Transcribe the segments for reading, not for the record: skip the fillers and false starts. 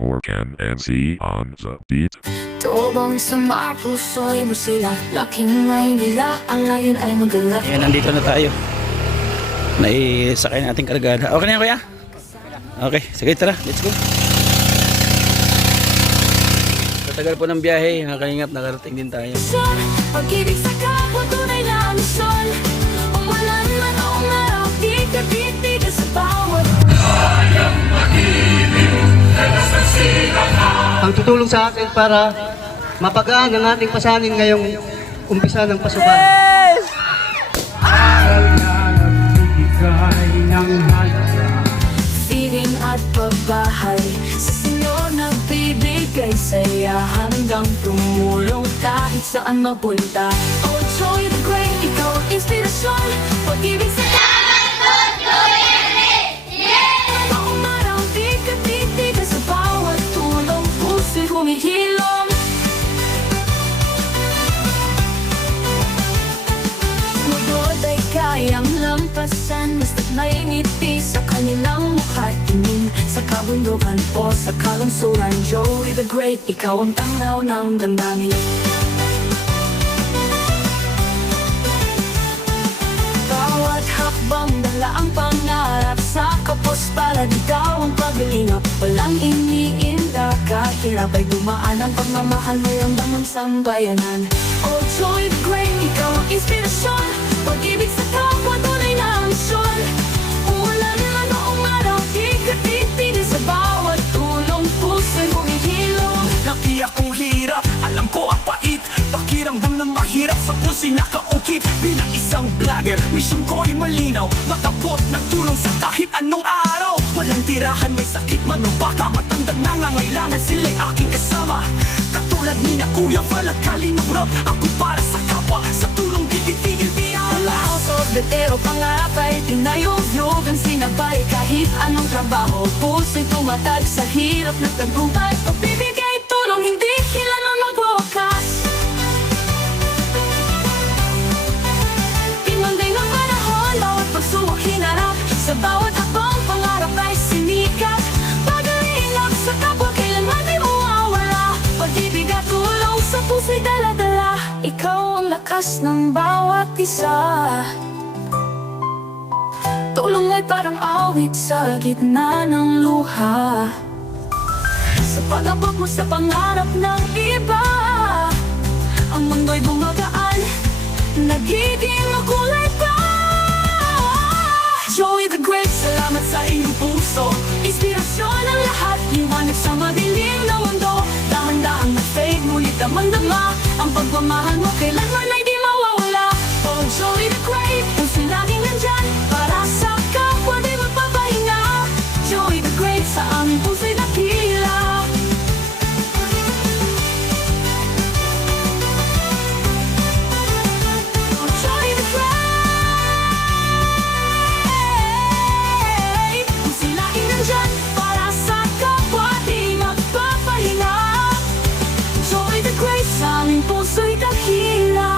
Horcan NC on the beat. Tobang sa mga puso'y mo sila, laking may nila, ang layon ay magala. Ayan, nandito na tayo. Naisakay natin kargada. Okay na yan, kuya? Okay, sige, tara, let's go. Tatagal po ng biyahe, nakalingap, nakarating din tayo. Pag-ibig sa kapwa, tunay na misyon. Umulan man o umaraw, di ka titigas sa bawat. Ang tutulong sa atin para mapagaan ang ating pasanin ngayong umpisa ng pasukan. Feeling at pagbahay, sa sinyo nagbibigay saya hanggang tumulong kahit saan mapunta. Oh, joy the great, ikaw ang inspirasyon. Pag-ibig sa humihilom. Lugod ay kayang lampasan, basta't may ngiti sa kanilang mukha. Tingin sa kabundukan o sa kalungsuran. Joey the Great, ikaw ang tanglaw ng damdamin. Bawat hakbang dala ang pangarap sa kapos para di daw ang paglingap. Walang iniinda, kahirap ay dumaan ang pagmamahal mo yung damang sambayanan. Oh, Joy the Great, ikaw ang inspirasyon. Pag-ibig sa kapwa, tunay na misyon. Umulan man o umaraw, di ka titigil sa bawat tulong. Puso'y humihilom. Laki akong hirap, alam ko ang pait. Pakiramdam ng mahirap sa puso'y nakaukit. Bilang isang vlogger, mission ko ay malinaw. Matapot ng tulong sa kahit anong araw. Walang tirahan, may sakit man o baka matanda, nangangailangan sila'y aking kasama. Katulad ni na Kuya Val at Kalinurap, ako para sa kapwa, sa tulong di titigil di ala. Pero pangarap ay tinayog-yog ang sinabay. Kahit anong trabaho, puso'y tumatag sa hirap ng tagumpay. Pagbibigay tulong, hindi kailanman magwakas. Pinunday ng panahon, bawat pagsubok hinarap. Sa bawat hakbang, pangarap ay sinikat. Pag-iinap sa kapwa, kailanman di mawawala. Pag-ibig at tulong sa puso'y dala-dala. Ikaw ang lakas ng bawat isa. Tulong ay parang awit sa gitna ng luha. Sa pag-abot mo sa pangarap ng iba, ang mundo'y bumagaan, nagiging makulay pa. Joey the Great, salamat sa iyong puso. Inspirasyon ang lahat, liwanag sa madilim na mundo. Dahan-dahang nag-fade, ngunit damang-dama ang pagmamahal mo, kailanman ay di mawawala. Oh, Joey the Great, puso'y laging nandyan para sa kapwa, di magpapahinga. Joey the Great, sa aming puso'y nakila. Oh, Joey the Great, puso'y laging nandyan para sa kapwa, di magpapahinga. Joey the Great, sa aming puso'y nakila.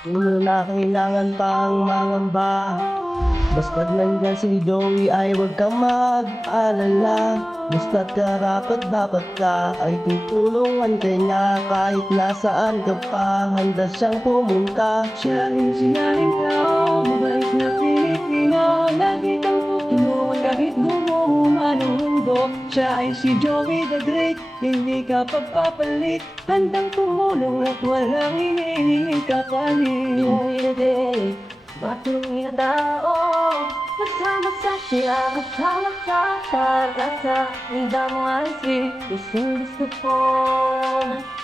Kung na kailangan pang mangamba, basta't nandyan si Joey ay huwag kang mag-alala. Basta't karapat dapat ka ay tutulungan ka niya. Kahit nasaan ka pa, handa siyang pumunta. Siya rin sinaling tao, mabait na Pilipino. Lagi kang tutulungan kahit gumuho man ang mundo. Siya ay si Joey the Great, hindi ka pagpapalit. Handang tumulong at walang hinihingi kapalit. Joey the Great, matuloy na tao. Kasama sa siya, kasama sa tarasa. Hindi mo ay si gusto ko.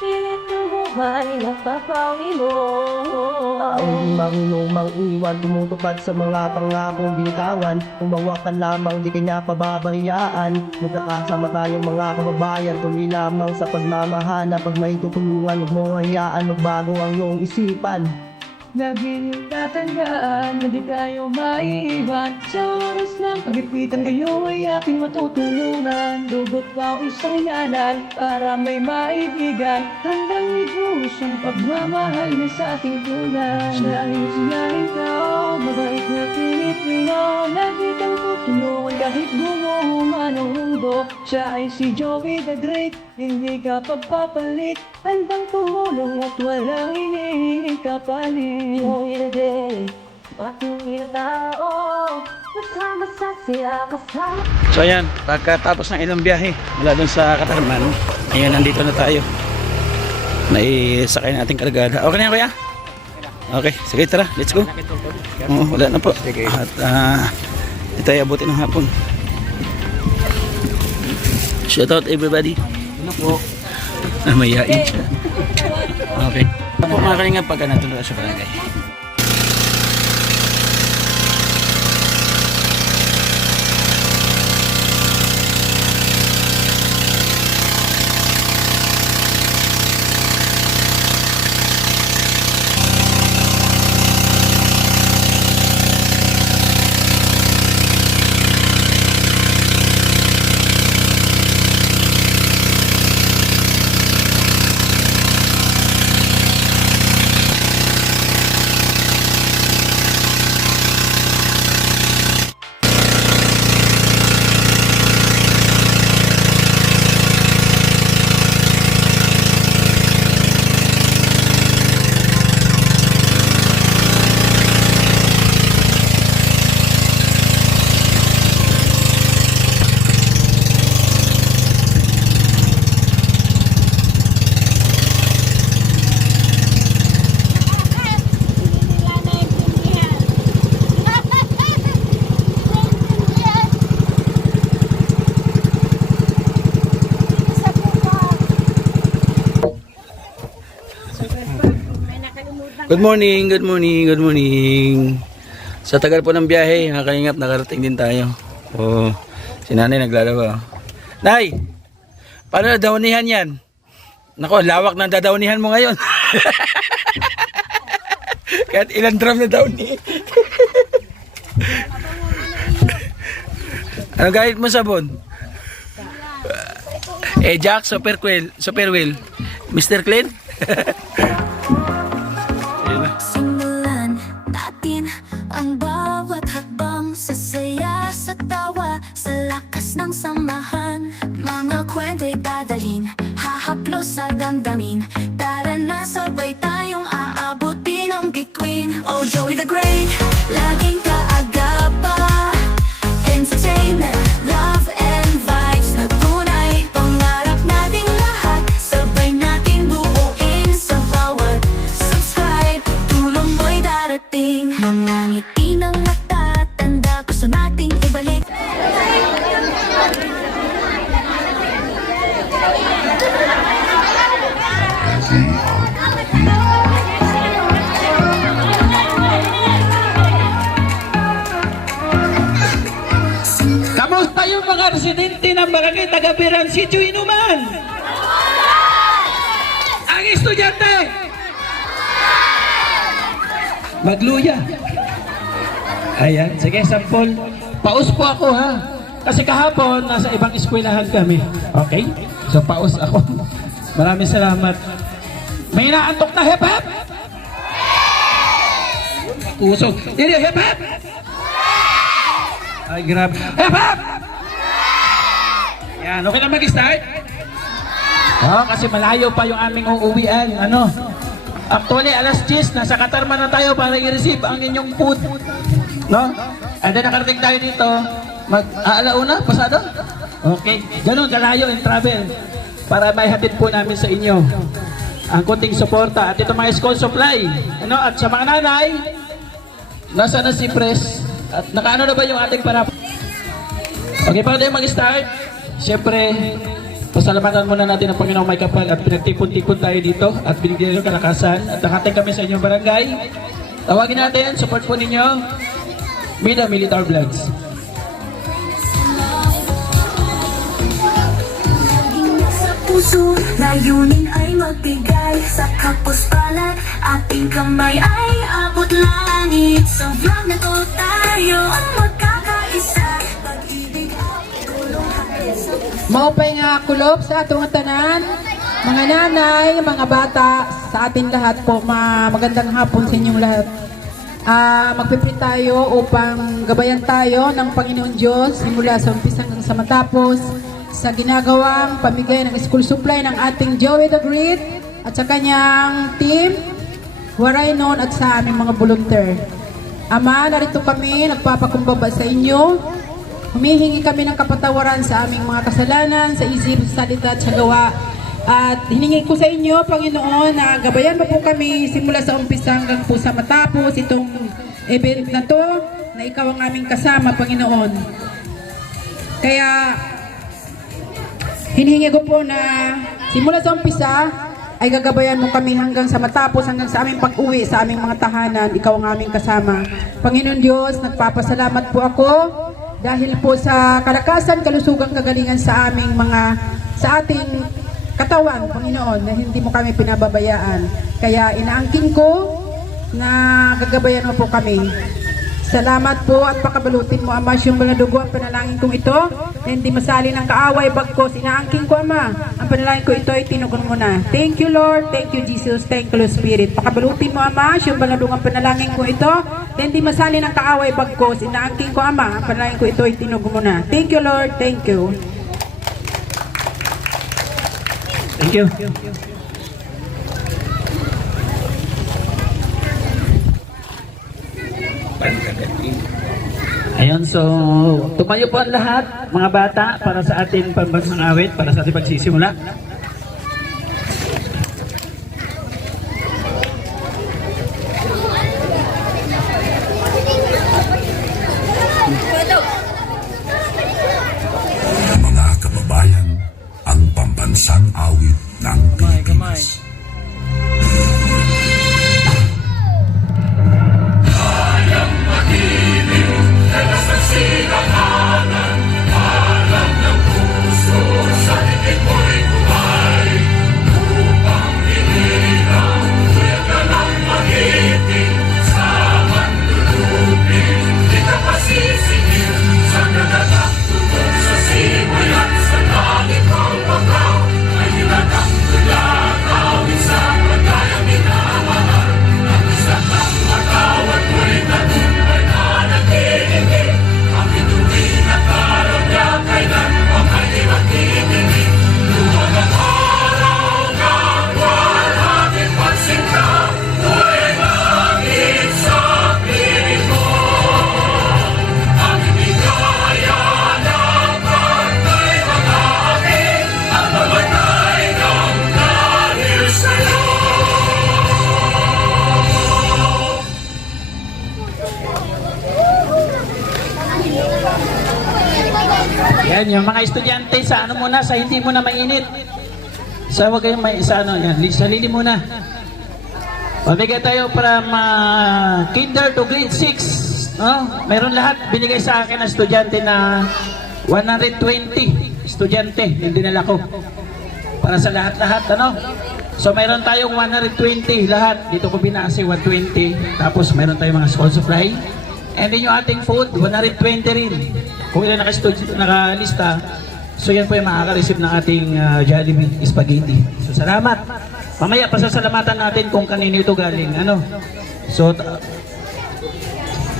Pilit ng buhay, napapawi mo. Ang marunong iwan, tumutupad sa mga pangakong binitawan. Umawa ka lamang, di kanya pababayaan. Magkakasama tayong mga kababayan, tuloy lamang sa pagmamahal. Pag may tutulungan, huwag mo hayaan, magbago ang iyong isipan. Lagi niyong tatandaan na di tayo maiiwan. Sa oras ng pagipitan kayo ay aking matutulungan. Dugot pa ako isang yanan para may maibigan. Handang ibus ang pagmamahal niya sa ating tunay. Dahil sila ikaw, mabait na Pilipino. Lagi kang tutulungan kahit gumuhong anong mundo. Siya ay si Joey the Great, hindi ka pagpapalit. Handang tumulong at walang hinihingi kapalit. Joey the Great, patuloy na tao. Basta siya kasama. So ayan, pagkatapos ng ilang biyahe mula dun sa Katarman, ayan, nandito na tayo. Naisakay natin kargada. Okay na yan, kuya? Okay, sige, tara, let's go. Oo, wala na po. At di tayo abutin ng hapon. Shout out everybody. Ano po? Mayayain siya. Okay. Ano po mga kalingap pagka natulog sa barangay? Good morning, good morning, good morning. Sa tagal po ng biyahe, nakalingap, nakarating din tayo. Oh, si nanay naglalaba. Nay, paano na dawnihan yan? Nako, lawak ng dadawnihan mo ngayon. Kahit ilang drum na dawni. Ano gamit mo sabon? Jack, Super Well. Mr. Clean? Simulan natin ang bawat hakbang sa saya, sa tawa, sa lakas ng samahan. Mga kwento'y dadalhin, hahaplos sa damdamin. Tara na, sabay tayong aabutin ang bituin. Oh, Joey the Great, laging kaagapa. Entertainment, love and vibes na tunay. Pangarap nating lahat, sabay natin buuin sa bawat subscribe. Tulong mo'y darating, mga ngiti ng mata, tanda gusto nating ibalik. Kamusta yung mga residente ng Barangay Tagabiran Sitio Inuman? Ang estudyante? Magluya. Ayan, sige, sampol. Paus po ako, ha? Kasi kahapon, nasa ibang eskwelahan kami. Okay? So, paus ako. Maraming salamat. May inaantok na hep-hep? Kusog. Hindi, hep-hep! Ay, grabe. Hep-hep! Yan, okay na mag-start? Oo, kasi malayo pa yung aming uuwian. Ano? Actually, alas 10, nasa Katarman na tayo para i-receive ang inyong food. No? And then nakarating tayo dito, mag-aalauna, pasado? Okay. Ganun, kalayo in travel. Para may hatid po namin sa inyo ang kunting suporta. At ito mga school supply. Ano? At sa mga nanay, nasa na si Pres? At nakaano na ba yung ating parap? Okay, para tayo mag-start, siyempre, pasalamatan muna natin ang Panginoong may kapal at pinagtipon-tipon tayo dito at binigyan ng kalakasan at nakating kami sa inyong barangay. Tawagin natin, support po ninyo, Mida Militar Vlogs. Laging nasa puso, layunin ay magbigay sa kapos palad. Ating kamay ay abot langit. Sa vlog na to tayo ang magkakaisa. Pag-ibig at tulong hanggang sa Maupay nga kulob sa atong tanan, mga nanay, mga bata, sa atin lahat po, magandang hapon sa inyong lahat. Magpipili tayo upang gabayan tayo ng Panginoon Diyos simula sa umpisa hanggang sa matapos sa ginagawang pamigay ng school supply ng ating Joey the Great at sa kanyang team, waray noon at sa aming mga volunteer. Ama, narito kami, nagpapakumbaba sa inyo. Humihingi kami ng kapatawaran sa aming mga kasalanan, sa isip, sa salita at sa gawa. At hiningi ko sa inyo, Panginoon, na gabayan mo po kami simula sa umpisa hanggang po sa matapos itong event na to, na ikaw ang aming kasama, Panginoon. Kaya, hinihingi ko po na simula sa umpisa, ay gagabayan mo kami hanggang sa matapos, hanggang sa aming pag-uwi sa aming mga tahanan, ikaw ang aming kasama. Panginoon Diyos, nagpapasalamat po ako dahil po sa kalakasan, kalusugan, kagalingan sa aming sa ating katawan, Panginoon, na hindi mo kami pinababayaan. Kaya inaangkin ko na gagabayan mo po kami. Salamat po at pakabalutin mo, Ama, siyong mga dugo ang panalangin kong ito na hindi masali ng kaaway bagkos. Inaangkin ko, Ama, ang panalangin ko ito ay tinugon mo na. Thank you, Lord. Thank you, Jesus. Thank you, Lord Spirit. Pakabalutin mo, Ama, siyong mga dugo ang panalangin ko ito na hindi masali ng kaaway bagkos. Inaangkin ko, Ama, ang panalangin ko ito ay tinugon mo na. Thank you, Lord. Thank you. Thank you. Ayun, so tumayo po ang lahat, mga bata, para sa ating pambansang awit, para sa ating pagsisimula. Mga kababayan, ang pambansang awit ng Pilipinas. Yan, yung mga estudyante sa ano muna, sa hindi muna mainit. Sa wag kayong may isa ano, yan, sa lili muna. Pabigay tayo from kinder to grade 6. No? Meron lahat, binigay sa akin ng estudyante na 120 estudyante, yung dinala ko. Para sa lahat-lahat, ano? So meron tayong 120 lahat. Dito ko binasi 120. Tapos meron tayong mga school supply. And then yung ating food, 120 rin. Kung ilan nakalista, so yan po yung makaka-receive ng ating Jollibee Spaghetti. So salamat. Mamaya pasasalamatan natin kung kanino ito galing. Ano? So,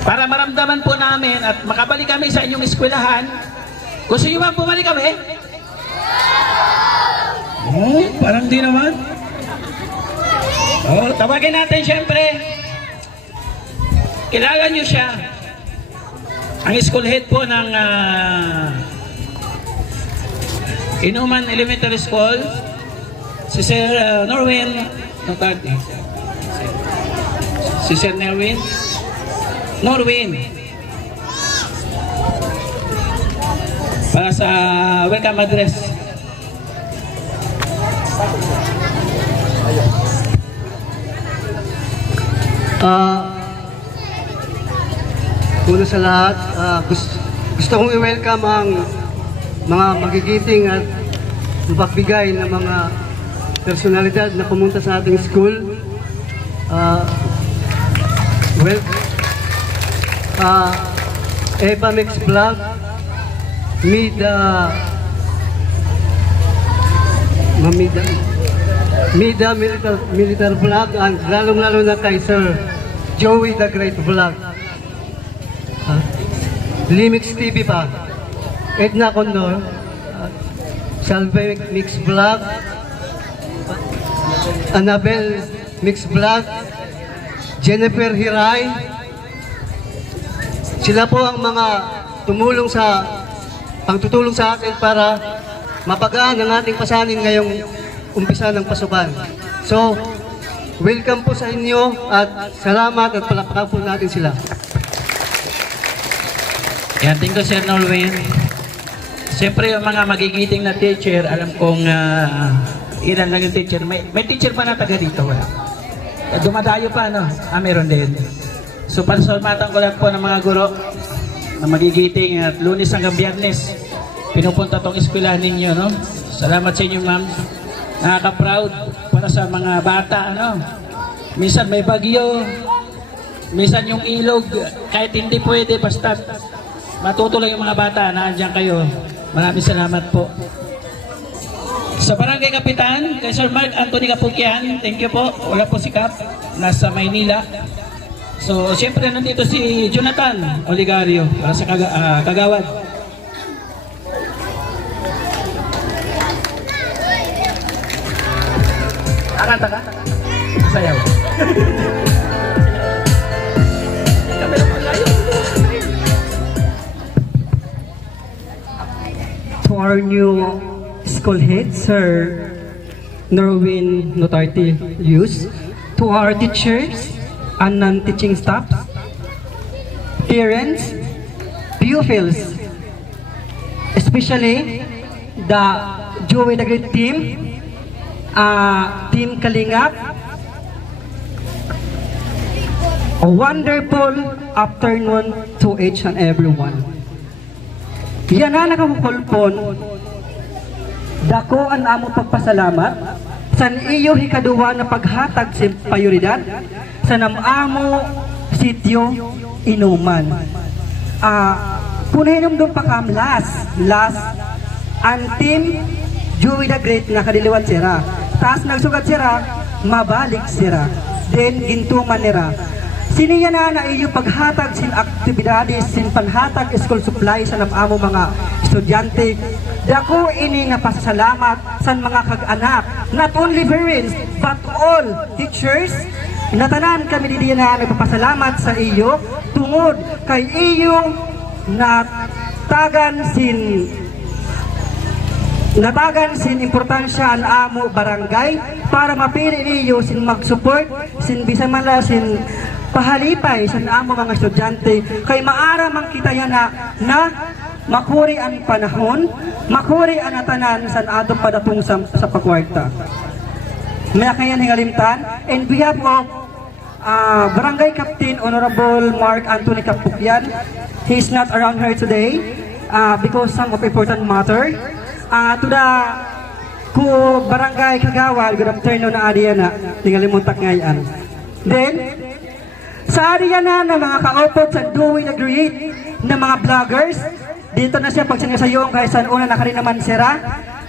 para maramdaman po namin at makabalik kami sa inyong eskwelahan, gusto nyo ba bumalik kami? Oh, parang di naman. Oh, tawagin natin siyempre. Kilala nyo siya. Ang school head po ng Inuman Elementary School, si Sir Norwin, si Sir Norwin, para sa welcome address. Una sa lahat, gusto kong i-welcome ang mga magigiting at mapagbigay ng mga personalidad na pumunta sa ating school. Eva Mix Vlog, Mida Military Vlog, and lalong-lalo na kay Sir Joey the Great Vlog. Limix TV pa, Edna Condor, Salve Mix Vlog, Annabel Mix Vlog, Jennifer Hiray. Sila po ang mga pagtutulong sa atin para mapagaan ang ating pasanin ngayong umpisa ng pasukan. So, welcome po sa inyo at salamat at palakpakan po natin sila. Yan, thank you, Sir Nolwen. Siyempre, yung mga magigiting na teacher, alam kong ilan lang yung teacher. May teacher pa na taga dito, wala. Dumadayo pa, no? Meron din. So, pasalamatan ko lang po ng mga guro na magigiting at Lunes hanggang Biyernes. Pinupunta tong eskwelahan ninyo, no? Salamat sa inyo, ma'am. Nakaka-proud para sa mga bata, ano? Minsan may bagyo, minsan yung ilog, kahit hindi pwede, basta matuto lang yung mga bata, naandyan kayo. Maraming salamat po. Sa Barangay Kapitan, kay Sir Mark Anthony Kapukyan, thank you po. Wala po si Kap, nasa Maynila. So, siyempre nandito si Jonathan Oligario para sa Kagawad. Akanta ka? Sayaw. To our new school head, Sir Norwin Notarte Yus, to our teachers and non-teaching staff, parents, pupils, especially the Joey the Great team, Team Kalingap, a wonderful afternoon to each and everyone. Yan na nakakukulpon, dako ang among pagpasalamat san iyo hikaduwa na paghatag sa prioridad sa namamo sityo Inuman. Kunahinom doon pa kam last ang team Joey the Great na kadiliwan sira. Taas nagsugat sira, mabalik sira. Then gintuman nira. Siniya na iyo paghatag sin aktibidades sin panhatag school supply sa namamo mga estudyante. Dako ini nga pasasalamat sa mga kag-anak, not only parents but all teachers. Natanan kami diyan na nagpapasalamat sa iyo tungod kay iyo natagan sin importansya ang amo barangay para mapili niyo sin mag-support sin bisan man la sin pahalipay sa amo mga estudyante kay maara man kita yan na makuri ang panahon, makuri ang atanan sa ato padatong sa pagkwarta. May kayan hingalimtan, and we have Barangay Captain Honorable Mark Anthony Kapukyan. He is not around here today because some of important matter. To the Barangay Kagawad, good afternoon na Ariana, tingalimuntak ngayon. Then, sa Ariana na mga kaopod sa Joey the Great na mga vloggers, dito na siya pag sinasayong kahit saan una na karin naman sira.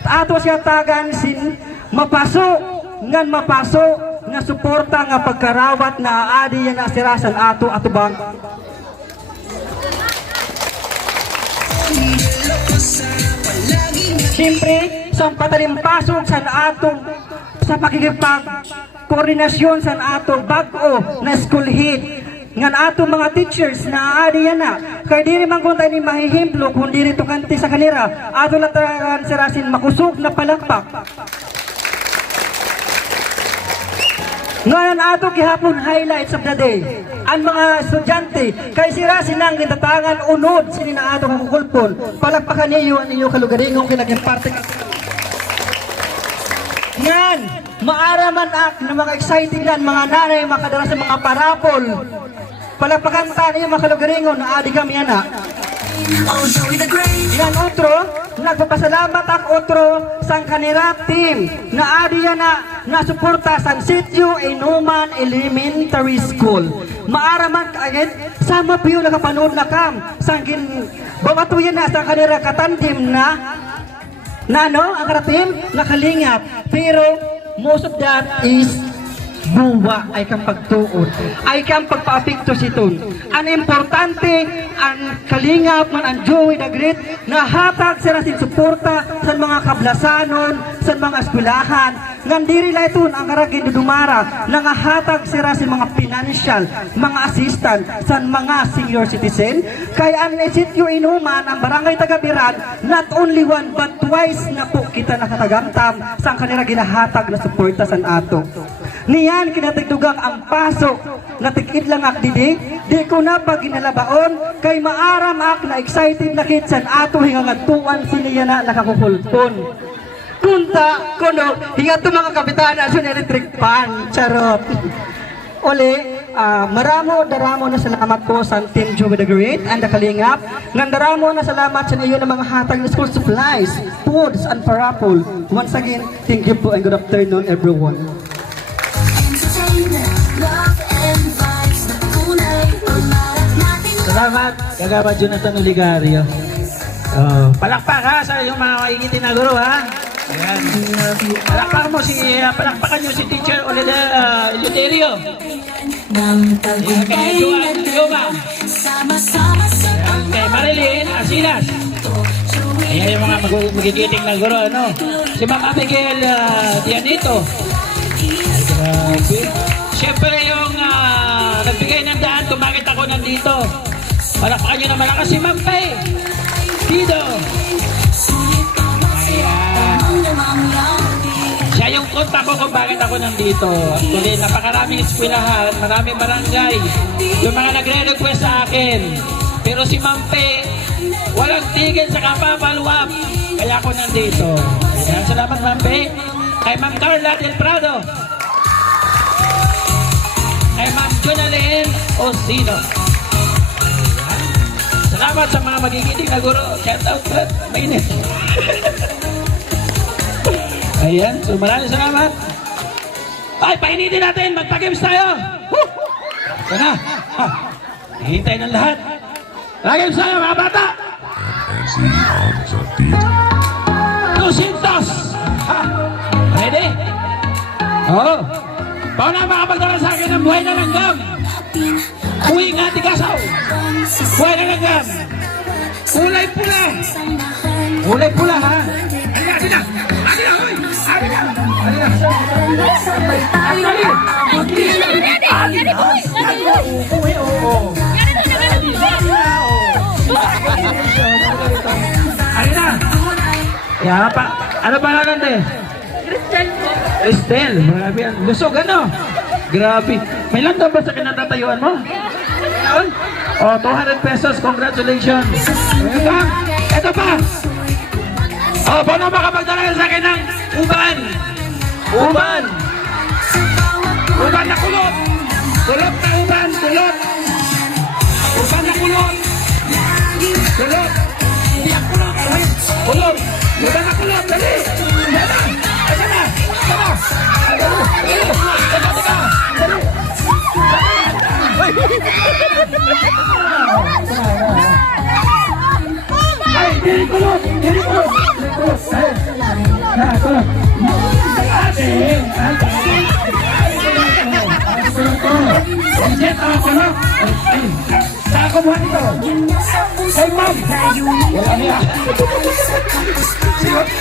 Ato siya tagan sin mapaso nga suporta nga pagkarawat na aadi yan na sirasan ato bang. Siyempre, sa patalimpasok sa atong sa pakikipag koordinasyon sa atong bago na school head ngan atong mga teachers na aadi yan na kay diri man kung tayo ni mahihimplo kung diri to kanti sa kanira ato latagan sirasin makusog na palakpak. Ngayon ato gihapon highlights of the day ang mga estudyante kay sira sinang gitatangan unod sini na ato kukulpon palakpakan niyo ang inyo kalugaringong kinaging parte yan maaraman na mga exciting yan mga nanay makadala sa mga parapol palakpakan tayo mga kalugaringong na adi kami yan Oh, Joey the Great. Yan otro, nagpapasalamat ang otro sa kanila team na adi na nasuporta sa Sitio Inuman Elementary School. Maaraman kaagad sama piyo nakapanood na kam sangkin bawatuyan na sa kanila katandim na ano ang karatim nakalingap, pero most of that is buwa ay kang pagtuon, ay kang pagpaapekto siton. Ang importante, ang kalingap man ang Joey the Great, nahatag sila sin suporta sa mga kablasanon, sa mga eskwelahan, ngandiri la iton ang karagin dumara, nangahatag sila sa mga financial, mga assistant, sa mga senior citizen. Kaya ang Sitio Inuman, ang barangay Tagabiran, not only one but twice na po kita nakatagamtam sa kanila ginahatag na suporta sa ato. Niyan kinatigdugang ang pasok na tikid lang ak di ko na pag ginalabaon kay maaram ak na excited na kit san ato hingang atuan siniya na nakakukulpon. Kunta kuno hinga to mga kapitana sa electric pan charot. Uli, daramo na salamat po sa Team Joey the Great and the Kalingap. Daramo na salamat sa iyo ng mga hatag na school supplies, foods, and parapol. Once again, thank you po and good afternoon everyone. Salamat, Kagawad Jonathan Oligario. Palakpak ha sa yung mga mahigitin na guro ha. Ayan. Palakpakan nyo si Teacher Eleuterio. Kay Juan Yuma. Kay Marilyn Asilas. Ayan yung mga magigiting na guro, ano. Si Ma'am Abigail Dianito. Grabe. Siyempre yung nagbigay ng daan kung bakit ako nandito. Palakpakan nyo na malakas si Ma'am Pei Dido. Siya yung konta ko kung bakit ako nandito. Actually, napakaraming eskwelahan, maraming barangay, yung mga nagre-request sa akin. Pero si Ma'am Pei, walang tigil sa kapapaluwap. Kaya ako nandito. Ayan, salamat Ma'am Pei. Kay Ma'am Carla Del Prado. Kay Ma'am Jonalyn Osino. Salamat sa mga magigiting na guro. Shout out, Brad. Mainit. Ayan, so maraming salamat. Ay, painitin natin. Magpa-games tayo. Woo! Sana. Hihintay ng lahat. Games tayo, mga bata. MC on the beat. 200. Ready? Oo. Pauna makapagdala sa akin ng buhay na langgam. Uwi nga, tigasaw. Buhay na langgam. Kulay pula. Kulay pula, ha? Halina, halina. Halina, hoy. Halina. Halina. Halina. Ya, Pak. Ano pangalan deh? Cristel. Grabe yan. Lusog, ano? Grabe. May langgam ba sa kinatatayuan mo? Ayun. Oh, 200 pesos. Congratulations. Ito pa. Oh, paano makapagdala sa akin ng uban? Uban. Uban na kulot. Kulot na uban. Kulot. Uban na kulot. Kulot. Hindi ang kulot. Kulot. Uban na kulot. Dali. Dali. Asa na. Asa na. Ay, diri kulot. Diri kulot. Saan ko buhat ito? Hey, ma'am! Wala niya.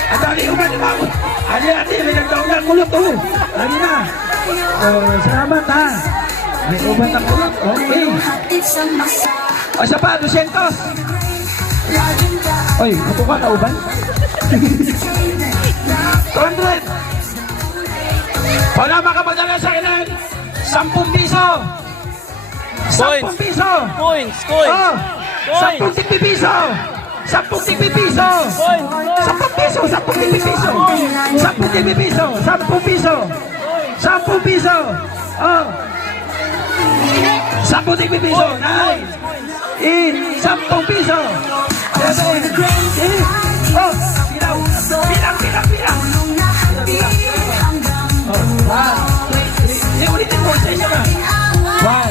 Ang dali uman ni ma'am. Adi-adi, may nagdaon na kulot to. Lagi na. Salamat ha. May uban na kulot. Okay. O siya pa, 200. Oy, ito ka na uban? 200. Wala makapadala sa akin ng 10 piso. 10 piso. Coins. Oh, 10 piso. 10 piso. 10 piso. 10 piso. 10 piso. 10 piso. 10 piso. Oh. 10 piso. Nice. in 10 piso. 7, 8, oh, bilang. Oh, 1, 2, 3. Ulitin mo sa inyo ba? 1,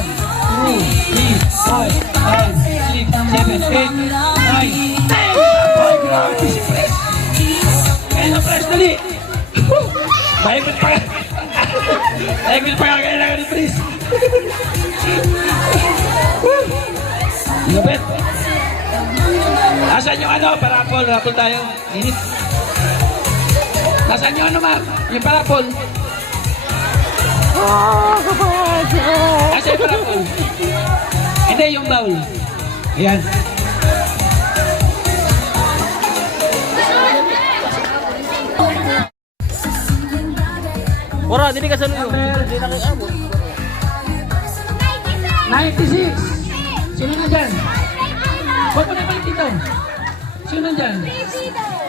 2, 3, 4, 5, 6, 7, 8, 9, 10. Boy, grabe si Pres. Kaya na Pres, dali. Mahigpit pa. Mahigpit pa kailangan ni Pres. Lupit. Nasaan yung ano? Parapol. Rapol tayo. Init. Nasaan yung ano, ma'am? Yung parapol. Nasaan yung parapol? Hindi, yung bowl. Ayan. Ora, hindi ka sa luyo. 96. Sino na dyan? Huwag mo na balik dito. Sino na dyan?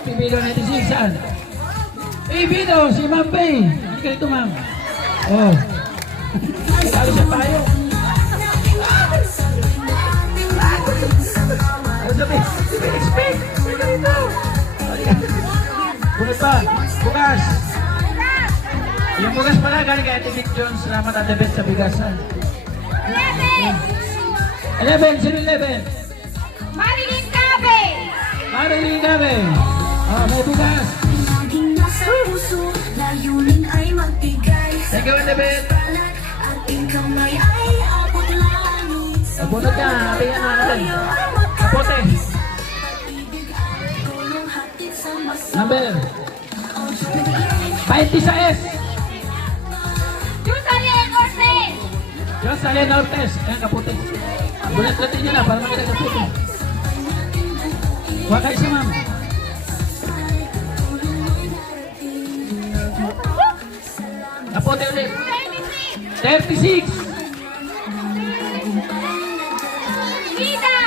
Pibido 96. Saan? Pibido, si Ma'am Pei. Hindi ka dito, ma'am. Oh. Nagkalo siya tayo. Ano sabi? Expect. Hindi ka dito. Bunot pa. Bukas. Yung bukas pala galing kay Ate Vic Jones. Salamat Ate Beth sa bigasan. 11. Sino 11? Marilyn Cabe! Marilyn Gabe. Oh, may bukas. Laging nasa puso, layunin ay magbigay. Thank you, Ate Beth. Balat, ating kamay ay abot langit. Bunot ka. Atingan na natin. Kapote. Tulong hatid sa masa. Number. 20 sa S. Jusalien Ortiz! Diyos, Alien Ortiz. Ayan, kapote. Bulat-latin nyo na para makita kapote. Huwag kayo si ma'am. Kapote ulit. 36. Ida!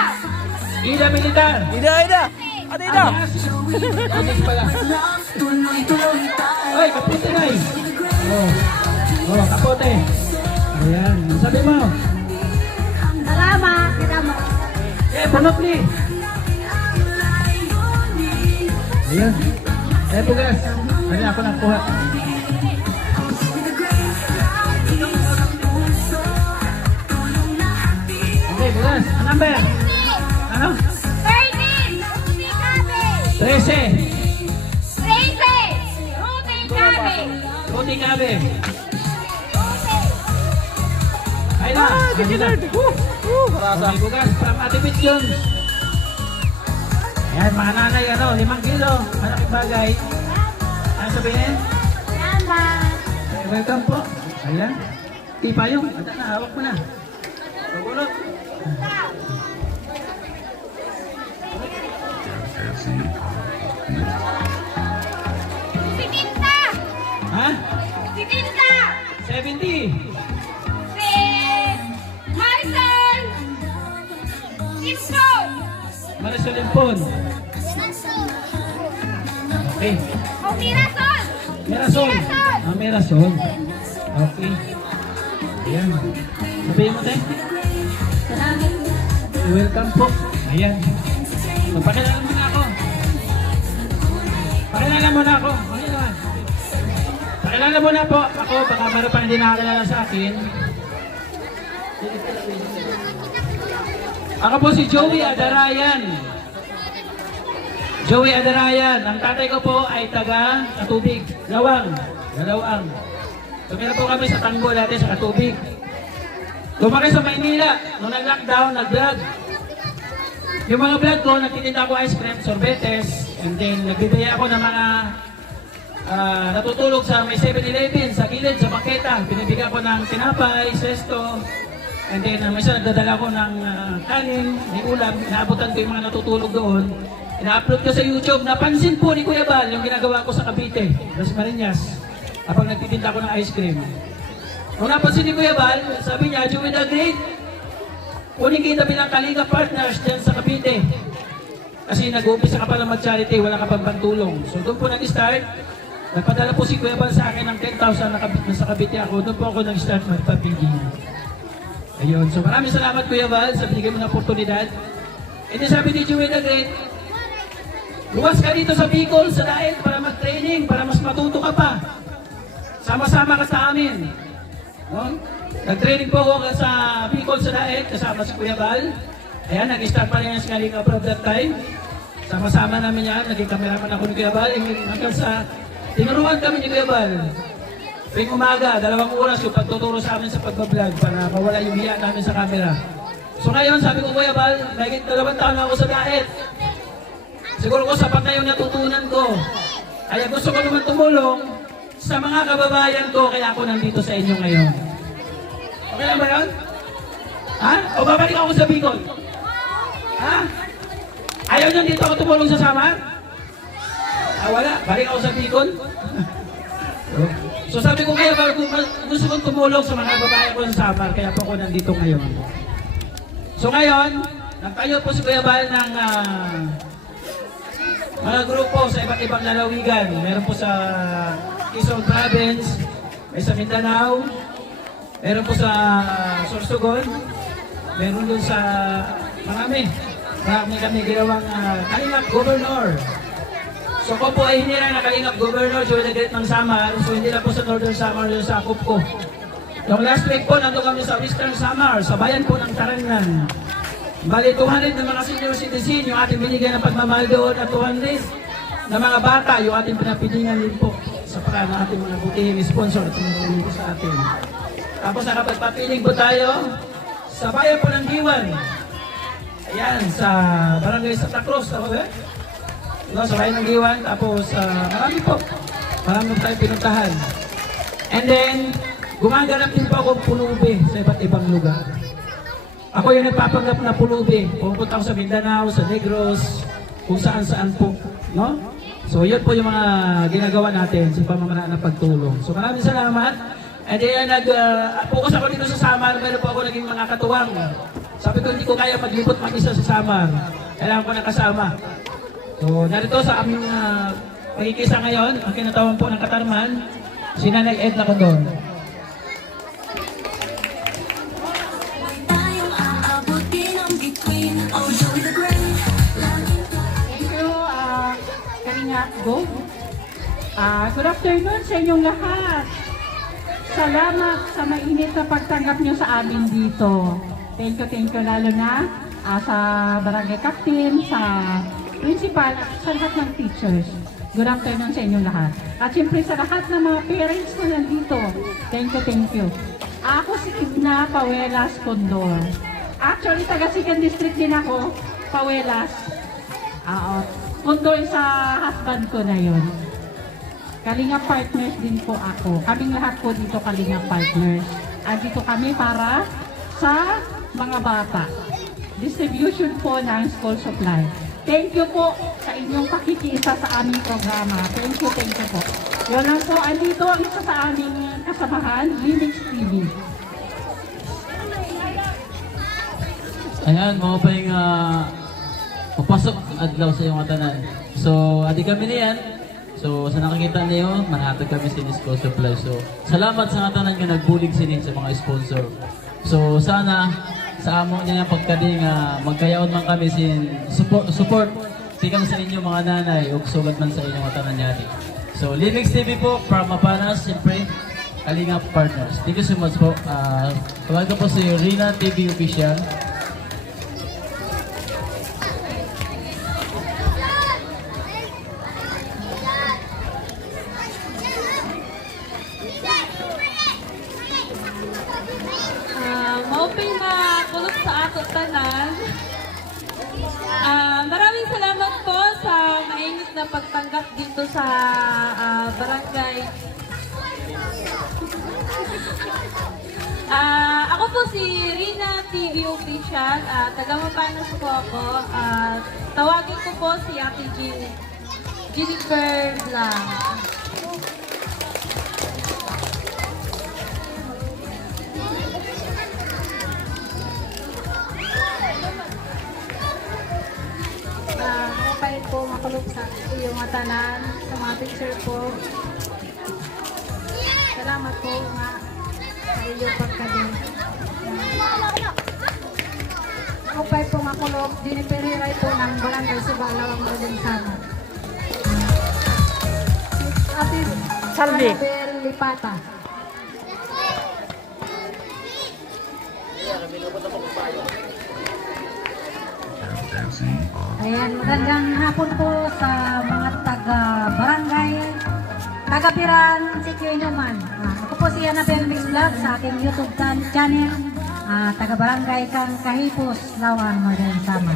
Ida Militar. Ida! Ate Ida! Anis pala. Tuloy-tuloy tayo. Ay, kapote na eh. Oh, kapote. Ayan, sabi mo. Salamat! Salamat! Bunot ni. Ayan. Bugas. Ano ako nakuha. Okay, bugas. Ang number? Ano? 13! Ruti Cabe! 13. 13! Ruti Cabe! Ruti Gabe. Ayun na. Okay, bugas. From Ate Beth Jones. Ayan, mga nanay, 5 kilo. Malaking bagay. Ano sabihin? Salamat! Welcome po. Ayan. Tipa yung. Ata na, hawak mo na. Pagulot. Jesse on the beat. Si Tinta! Ha? Si Tinta! 70. Si Maricel! Impo! Marisol Impon. Okay. O Mirasol! Mirasol. Ah, Mirasol. Okay. Ayan. Sabihin mo, te. Welcome po. Ayan. Magpakilala muna ako. Pakilala muna ako. Okay naman. Pakilala muna po ako. Baka meron pa hindi nakakilala sa akin. Ako po si Joey Adarayan. Joey Adarayan. Ang tatay ko po ay taga Katubig. Lawang. Galawang. Tumira po kami sa Tanggol dati sa Katubig. Lumaki sa Maynila. Nung nag-lockdown, nag-vlog. Yung mga vlog ko, nagtitinda ako ice cream, sorbetes, and then nagbibigay ako ng mga natutulog sa may 7-Eleven, sa gilid, sa bangketa. Binibigyan ko ng tinapay, sesto, and then minsan nagdadala ko ng kanin, may ulam, inaabutan ko yung mga natutulog doon. Ina-upload ko sa YouTube. Napansin po ni Kuya Bal yung ginagawa ko sa Cavite, Las Marinas, habang nagtitinda ko ng ice cream. Kung napansin ni Kuya Bal, sabi niya, Joey the Great, kunin kita bilang Kalinga Partners dyan sa Cavite. Kasi nag-uumpisa ka pala mag-charity, wala ka pang pantulong. So doon po nag-start. Nagpadala po si Kuya Bal sa akin ng 10,000 na sa Cavite ako. Doon po ako nag-start magpapigil. Ayun, so maraming salamat Kuya Val sa binigay mo ng oportunidad. And then sabi ni Joey the Great, luwas ka dito sa Bicol, sa Daet, para mag-training, para mas matuto ka pa. Sama-sama ka sa amin. No? Nag-training po ako sa Bicol, sa Daet, kasama si Kuya Val. Ayan, nag-start pa rin yung Kalinga Prab that time. Sama-sama namin yan, naging kameraman ako ni Kuya Val. Hanggang sa tinuruan kami ni Kuya Val. Tuwing umaga, 2 oras yung pagtuturo sa amin sa pagbablog para mawala yung hiya namin sa camera. So ngayon, sabi ko Kuya Val, naging 2 taon na ako sa Daet. Siguro ko sapat na yung natutunan ko. Kaya gusto ko naman tumulong sa mga kababayan ko, kaya ako nandito sa inyo ngayon. Okay lang ba yun? Ha? O babalik ako sa Bicol? Ha? Ayaw nyo dito ako tumulong sa Samar? Wala. Balik ako sa Bicol? So sabi ko kaya gusto kong tumulong sa mga babae ko sa Samar, kaya po ako nandito ngayon. So ngayon, nagtayo po si Kuya Val ng mga grupo sa iba't ibang lalawigan. Meron po sa Quezon Province, may sa Mindanao, meron po sa Sorsogon, meron doon sa marami kami ginawang Kalingap Governor. So ko po ay hindi na Kalingap Governor, so nag-great ng Samar, so hindi na po sa Northern Samar yung sakop ko. Yung last week po, nandun kami sa Western Samar, sa bayan po ng Tarangan. Bali, 200 na mga senior citizen, yung ating binigyan ng pagmamahal doon, at 200 na mga bata, yung ating pinapilingan din po sa paraan ng ating mga butihing sponsor at tumulong po sa atin. Tapos nakapagpapiling po tayo sa bayan po ng Giwan. Ayan, sa Barangay Santa Cruz, tama ba? No, sa bayan ng Giwan, tapos marami po tayong pinuntahan. And then, gumaganap din po ako pulubi sa iba't ibang lugar. Ako yung nagpapanggap na pulubi. Pupunta ako sa Mindanao, sa Negros, kung saan-saan po. No? So, yun po yung mga ginagawa natin sa pamamaraan ng pagtulong. So, maraming salamat. And then, focus ako dito sa Samar. Meron po ako naging mga katuwang. Sabi ko, hindi ko kaya maglibot mag-isa sa Samar. Kailangan ko ng kasama. So, narito sa aming pagkikisa ngayon, ang kinatawan po ng Katarman, si Nanay Edna Condon. Go. Good afternoon sa inyong lahat. Salamat sa mainit na pagtanggap nyo sa amin dito. Thank you lalo na sa barangay captain, sa principal, at sa lahat ng teachers. Good afternoon sa inyong lahat. At siyempre sa lahat ng mga parents ko nandito. Thank you. Ako si Edna Pawelas Condor. Actually, taga Second District din ako, Pawelas. Condor sa husband ko na yun. Kalinga partners din po ako. Kaming lahat po dito Kalinga partners. Andito kami para sa mga bata. Distribution po ng school supply. Thank you po sa inyong pakikiisa sa aming programa. Thank you po. Yun lang po, andito ang isa sa aming kasamahan, Linux TV. Ayan, mga pa yung papasok adlaw sa iyong tanan. So, adi kami niyan. So, sa nakikita niyo, manhatag kami sa school supply. So, salamat sa tanan nga nagbulig sinin sa mga sponsor. So, sana sa amo niya nga pagkading magkayaon man kami sin support tigang sa inyo mga nanay ug sugat man sa inyong tanan niya. So, Linux TV po from Mapanas, siyempre Kalinga Partners. Thank you so much po. Tawagan po si Rina TV Official. Mauping makulog sa ato tanan. Maraming salamat po sa mainit na pagtanggap dito sa barangay. Ako po si Rina TV Official. Taga Mapanas po ako. Tawagin ko po si Ate Jennifer lang. Mapait po, makulog sa iyong matanan, sa mga teacher po. Salamat po nga sa iyong pagkadin. Ako pa po makulog, dinipihiray po ng barangay Subalawang Madansana. Ate Salvi. Annabel Lipata. dancing. Ayan, magandang hapon po sa mga taga-barangay, taga-Biran, Sitio Inuman. Ako po si Annabel Mix Vlog sa aking YouTube channel, taga-barangay Kang Kahipos, Lawan, Madansama.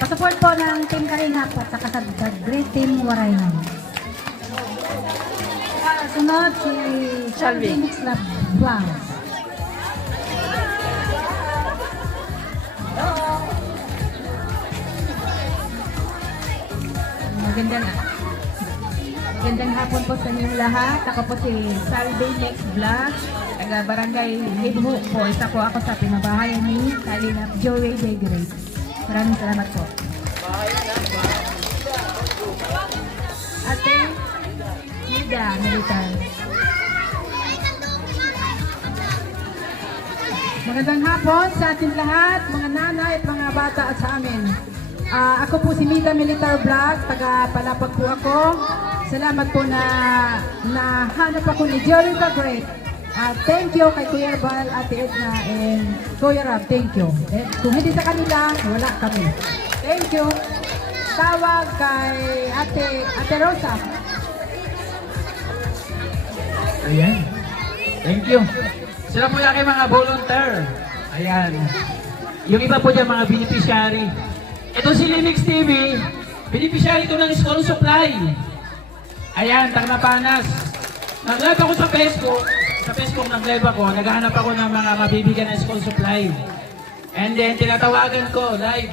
Pasupport po ng Team Kalinap at saka sa The Great Team Waraynan. Sunod si Salvi Mix Vlog. Magandang hapon po sa inyong lahat. Ako po si Salvi Next Vlog, taga Barangay Libho po. Isa po ako sa pinabahayan ni Kalinap Joey J. Grace. Maraming salamat po. Ate Nida Militar. Magandang hapon sa ating lahat, mga nanay at mga bata at sa amin. Ako po si Mida Militar Vlog, taga Palapag po ako. Salamat po na nahanap ako ni Jerry the Great. Thank you kay Kuya Bal, Ate Edna, and Kuya Rab, thank you. Kung hindi sa kanila, wala kami. Thank you. Tawag kay Ate Rosa. Ayan. Thank you. Sila po yung aking mga volunteer. Ayan. Yung iba po dyan, mga beneficiary. Ito si Linux TV. Beneficiary ito ng school supply. Ayan, Tagnapanas. Nag-live ako sa Facebook. Sa Facebook nag-live ako. Naghahanap ako ng mga mabibigyan ng school supply. And then, tinatawagan ko live.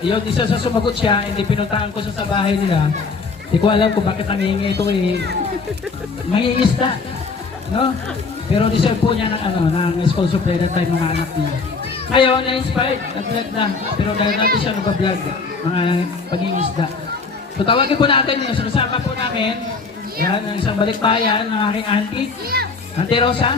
Yun, isa sa sumagot siya. And then, pinuntahan ko sa bahay nila. Hindi ko alam kung bakit nangihingi ito eh. Mangingisda. No? Pero deserve po niya ng school supply na time mga anak niya. Ngayon, na-inspired, nag-vlog na. Pero dahil natin siya nag-vlog, mga pag-iisda. So tawagin po natin yung sinasama po namin. Yan, ang isang balikbayan ng aking auntie. Auntie Rosa.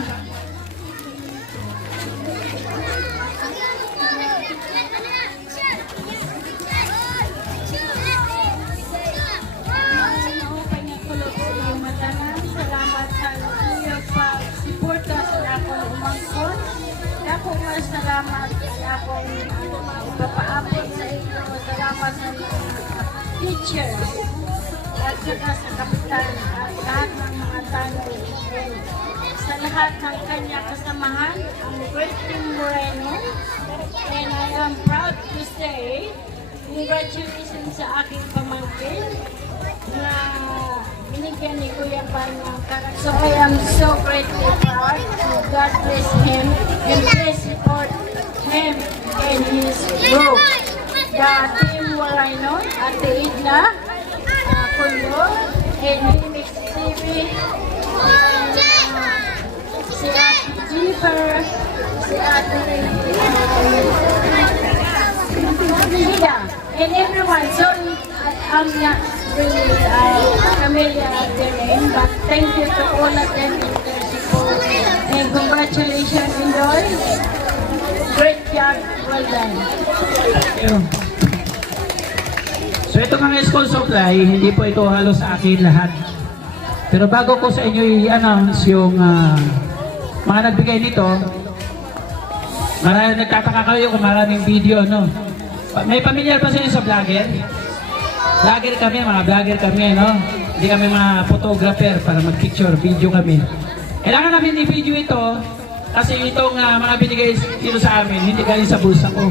Salamat sa inyong pag-suporta sa akong umangkot. Ako nga salamat sa akong ipapaabot sa inyo. Salamat sa mga teachers at saka sa kapitan at lahat ng mga tanong. Sa lahat ng kanya kasamahan, ang Great Team Moreno. And I am proud to say, congratulations sa aking pamangkin na binigyan ni Kuya Bal ng karakter. So I am so grateful proud. God bless him and please support him in his group. The Team Waraynon, Ate Edna, Kundo, and Mimix TV, and si Ate Jennifer, si Ate Nida, and everyone. Sorry, I'm not really familiar with their name, but thank you to all of them for their support. And congratulations, Indoy. Great job, well done. Thank you. So ito mga school supply, hindi po ito halos sa akin lahat. Pero bago ko sa inyo i-announce yung mga nagbigay nito, maraming nagtataka kayo kung maraming video, no? May pamilyar pa sila sa vlogger? Vlogger kami, mga vlogger kami, no? Hindi kami mga photographer para mag-picture, video kami. Kailangan namin i-video ito kasi itong mga binigay dito sa amin, hindi galing sa bulsa ko.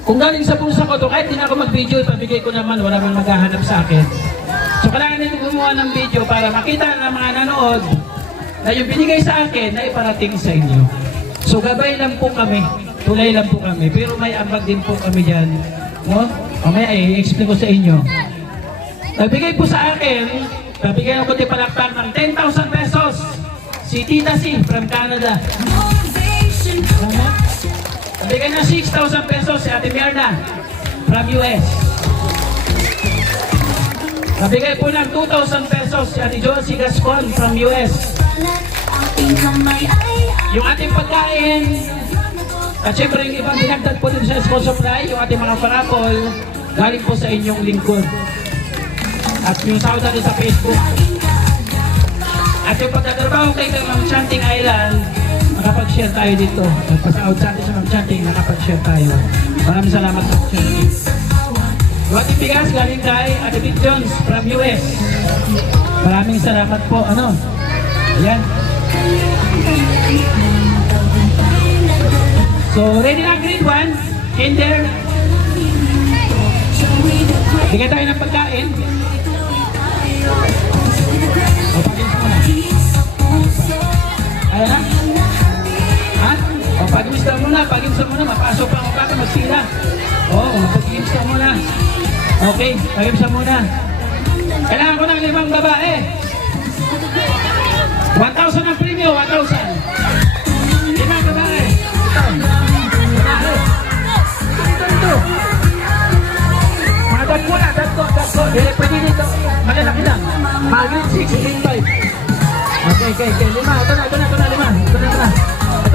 Kung galing sa bulsa ko to, kahit di na ako mag-video, ipabigay ko naman, wala mang maghahanap sa akin. So kailangan nito gumawa ng video para makita ng mga nanood na yung binigay sa akin na iparating sa inyo. So gabay lang po kami, tulay lang po kami, pero may ambag din po kami dyan. No? Mamaya i-explain ko sa inyo. Nagbigay po sa akin, nabigyan ako din palakpak ng 10,000 pesos. Si Tita C from Canada. Nabigay ng 6,000 pesos si Ate Mierna from US. Nabigay po ng 2,000 pesos si Ate Josie Gascon from US. Ang tingkamay ay yung ating pagkain, at syempre yung ibang dinagdag po din sa school supply, yung ating mga parapol, galing po sa inyong lingkod. At yung sahod natin sa Facebook. At yung pagtatrabaho kay Ma'am Chanting Island, nakapag-share tayo dito. Nagpasahod sa atin sa Ma'am Chanting, nakapag-share tayo. Maraming salamat sa Chanting. Yung ating bigas galing kay Ate Big Jones from US. Maraming salamat po. Ano? Ayan. So, ready na grade 1. Kinder. Bigay tayo ng pagkain. O, pag-ilis muna. Ayan na. Ha? O, pag-ilis muna. Pag-ilis muna. Mapasok pa ako baka magsila. O, pag-ilis muna. Okay, pag-ilis muna. Kailangan ko ng 5 babae. 1,000 ang premium, 1,000. 5 babae. Ito. Mga dagko na, dagko. Dili, pwede dito. Malalaki lang. Mga grade 6, grade 5. Okay. 5. Ito na, 5. Ito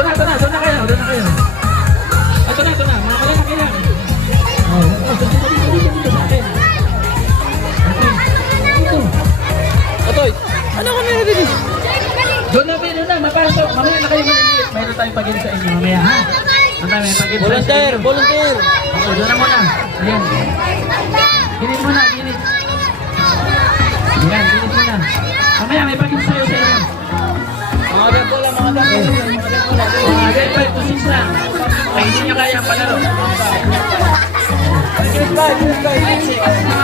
na kayo. Ito na. Mga malalaki lang. Dito sa akin. Otoy, ano ka meron din? Doon na, mapasok. Mamaya na kayo maliliit. Mayroon tayong pag-in sa inyo mamaya, ha? May pag-in sa inyo. Volunteer! Oo, doon na muna. Ayan. Ginit muna. Ayan, ginit muna. Mamaya may pag-in sa'yo sa inyo. Mga dagko lang. Mga dagko, 2-6 lang. Ay, hindi nyo kaya ang palaro.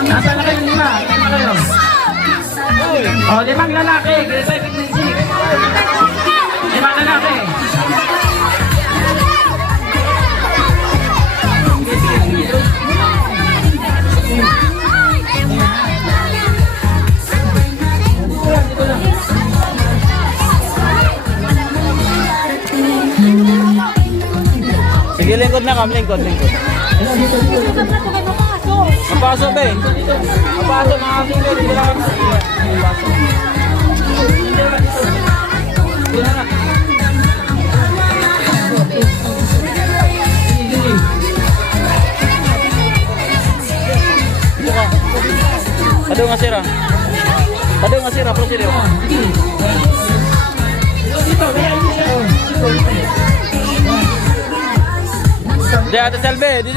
Nasaan na kayo 5? 5 kayo. O, 5 lalaki. Grade 5, grade 6. 5 lalaki. Sige, lingkod na kam, lingkod. Mapasok ba eh? Mapasok mga lingkod, hindi lang kami. Aduh nga sira, prosedur. Di atas selbe, di.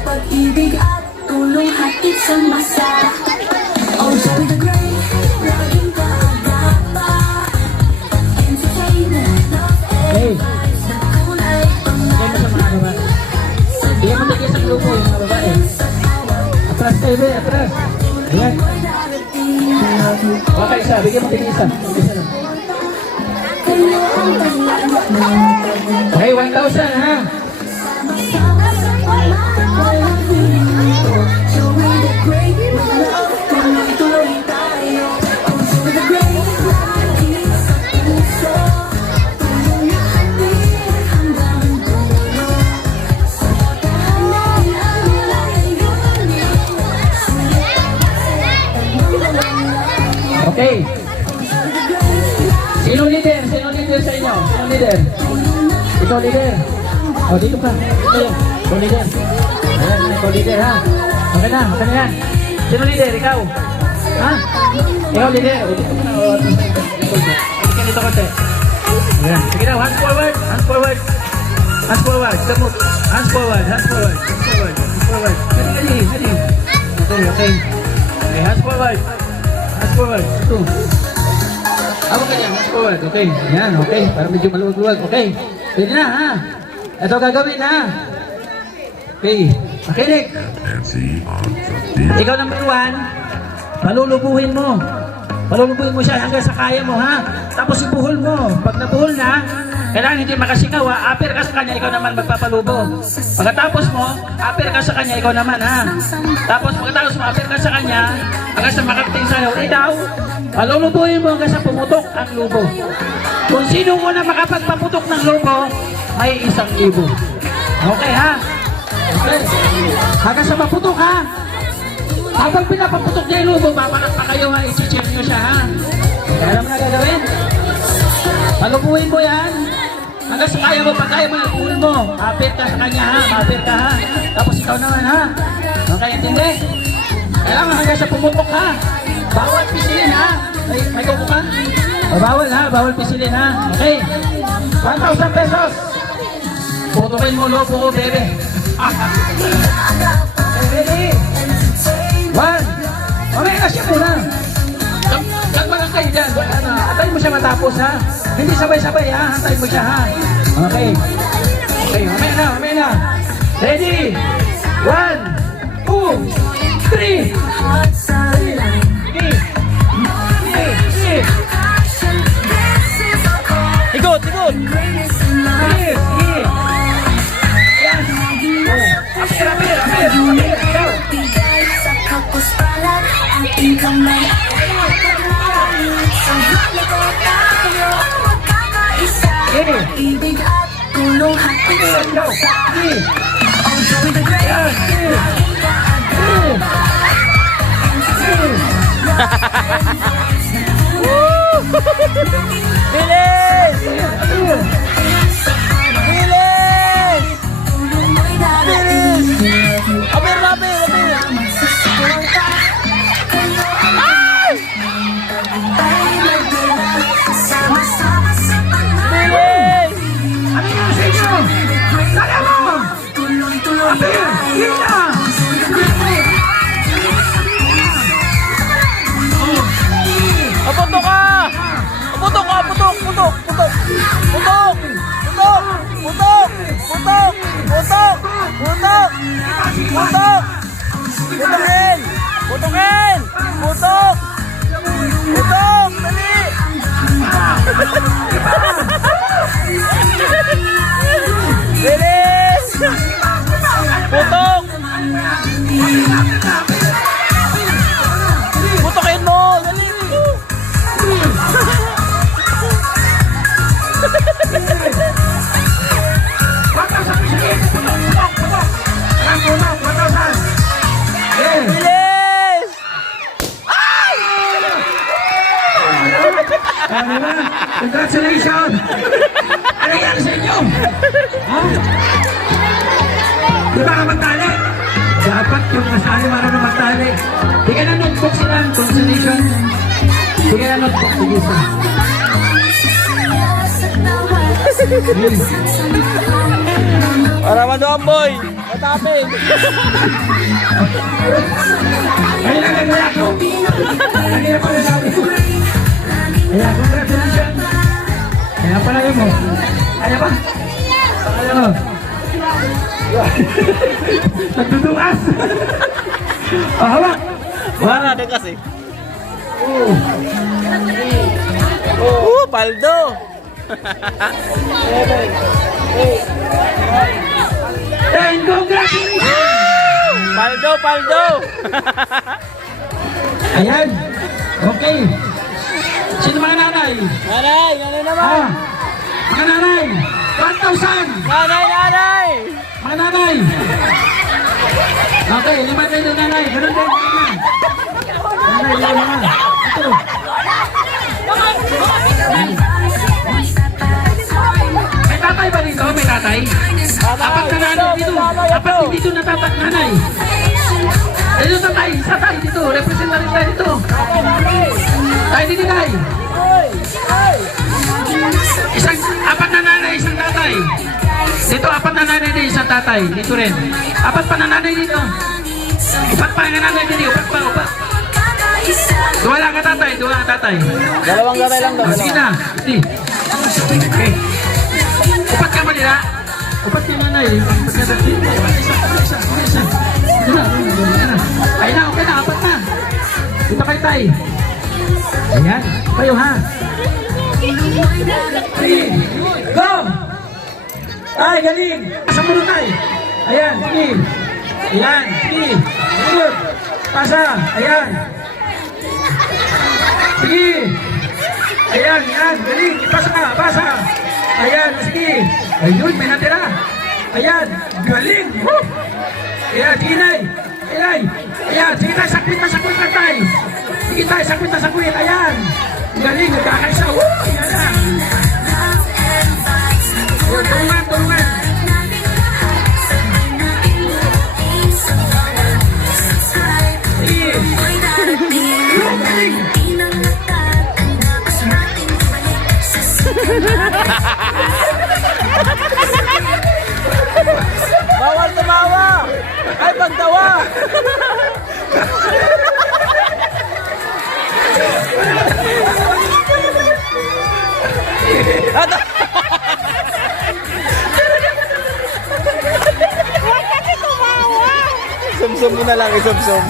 Pag-ibig at tulong hatid sa masa. Oh, Joey the Great, laging kaagapa. Entertainment, love and vibes na kulay pangalaman. Bigyan mo tigil sa grupo yung mga babae. Atras kayo, be, atras. Ayan. Okay, isa. Bigyan mo tigil isa. Okay, 1,000 ha. Okay. Sino leader? Sino leader sa inyo? Sino leader? Ikaw leader. O, dito ka. Ikaw leader. Ayan, ikaw leader ha. Okay na yan. Sino leader? Ikaw? Ha? Ikaw leader. Ikaw dito konti. Ayan. Sige na, hands forward. Hands forward. Hands forward. Hands forward. Hands forward. Hands forward. Hands forward. Ready. Okay. Okay, hands forward. Hands forward. Ito. Ako ka dyan. Hands forward. Okay. Yan. Okay. Para medyo maluwag-luwag. Okay. Pwede na ha. Ito gagawin ha. Okay. Makinig. Nancy on the beat. Ikaw number 1. Palulubuhin mo. Palulubuin mo siya hanggang sa kaya mo, ha? Tapos ibuhol mo. Pag nabuhol na, kailangan hindi makasingaw, ha? Apir ka sa kanya, ikaw naman magpapalubo. Pagkatapos mo, apir ka sa kanya, ikaw naman, ha? Tapos pagkatapos mo, apir ka sa kanya, hanggang sa makakting sa'yo, ikaw, palulubuin mo hanggang sa pumutok ang lubo. Kung sino mo na makapagpaputok ng lubo, may 1,000. Okay, ha? Okay. Hanggang sa maputok, ha? Habang pinapaputok niya yung lubo, papanak pa kayo, ha? I-cheer nyo siya, ha? Alam mo na gagawin? Palubuin mo yan. Hanggang sa kaya mo, pag kaya mo, ipuhol mo. Apit ka sa kanya, ha? Apit ka, ha? Tapos ikaw naman, ha? Okay, intindi? Kailangan hanggang sa pumutok, ha? Bawal pisilin, ha? May kuko ka? O, bawal, ha? Bawal pisilin, ha? Okay. 1,000 pesos. Putukin mo, lobo ko, bebe. Ready? 1. Mamaya na siya muna. Kagmalang kayo dyan. Antayin mo siya matapos, ha? Hindi sabay-sabay, ha? Antayin mo siya, ha? Okay. Okay, mamaya na. Ready? 1, 2, 3. Ikot! Apir! Bigay sa kapuspalan ang ating kamay. Sa halaga tayo magkakaisa. Ibig at tulong hatid sa lupa. Oh, Joey the Great. Putokin mo! Dali! Bilis! Congratulations! Ano yan sa inyo? Di ba ka magtali? Dapat yung nasali marunong magtali. Bigyan ng notebook sila. Consolation. Bigyan ng notebook. Sige sa. Para madoon boy. Matapin. Ayun lang ang ako. Ayun lang pala namin. Ayan, congratulations. Ayan pala yun mo. Ayan pa. Ayan mo. Nagtutukas. Hawak. Wala na kasi. Paldo. And congratulations. Paldo. Ayan. Okay. Sino mga nanay? Nanay naman. Mga nanay. 1,000. Nanay. Mga nanay. Okay, 5 tayo nanay. Ganun din. Nanay, naman. Ito. May tatay ba dito? May tatay? Apat na nanay dito. Apat dito na tatak nanay. Dito tatay. Isa tayo dito. Representative tayo dito. Tayo dito tayo. Apat na nanay, isang tatay. Dito, apat na nanay dito, isang tatay. Dito rin. Apat pa na nanay dito. Upat pa na nanay dito. Upat. Dua lang ka tatay, Dalawang tatay lang daw. Sige na. Sige. Okay. Upat ka ba nila? Upat ka nanay. Upat ka tatay. Isa. Sige na. Ay na, okay na. Apat na. Dito kay tay. Ayan, kayo ha. Sige, go! Ay, galing! Pasa mo tayo. Ayan, sige. Ayan, sige. Good. Pasa, ayan. Sige. Ayan, ayan, galing. Pasa ka, pasa. Ayan, sige. Ayun, may natira. Ayan, galing. Woo! Ayan, sige na. Ayan, ayan, sige tayo, sakwit na tayo. Sige tayo, sakwit na sakwit. Ayan. Galing, nagkakaisa. Woo! Ayan na. Ayan, tulungan, tulungan. Sige. Ayun, galing. Bawal tumawa! Ay, pagtawa! Huwag kasi tumawa! Sumsum mo na lang, isumsum.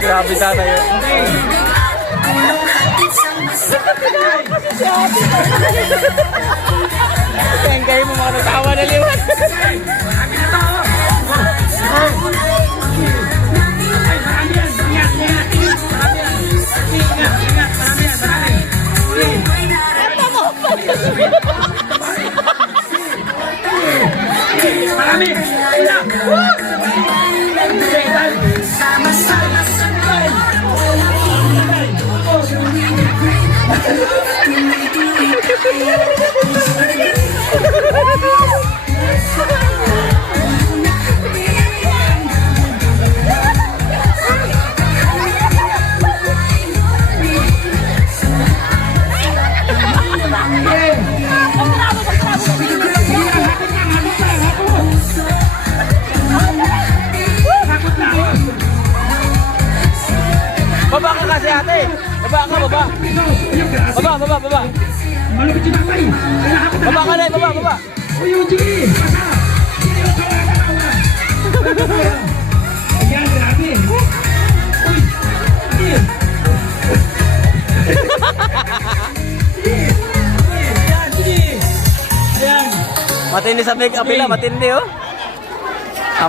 Grabe tatay. Kayo mo mga natawa na liwan. Marami! Baba ka kasi ate. Baba ka, baba. Baba, baba, baba. Malapit si tatay! Baba ka na, baba, baba. Uy, sige! Pasa! Ayan, grabe! Uy! Sige! Ayan, sige! Ayan! Matindi sa make-up nila, matindi oh.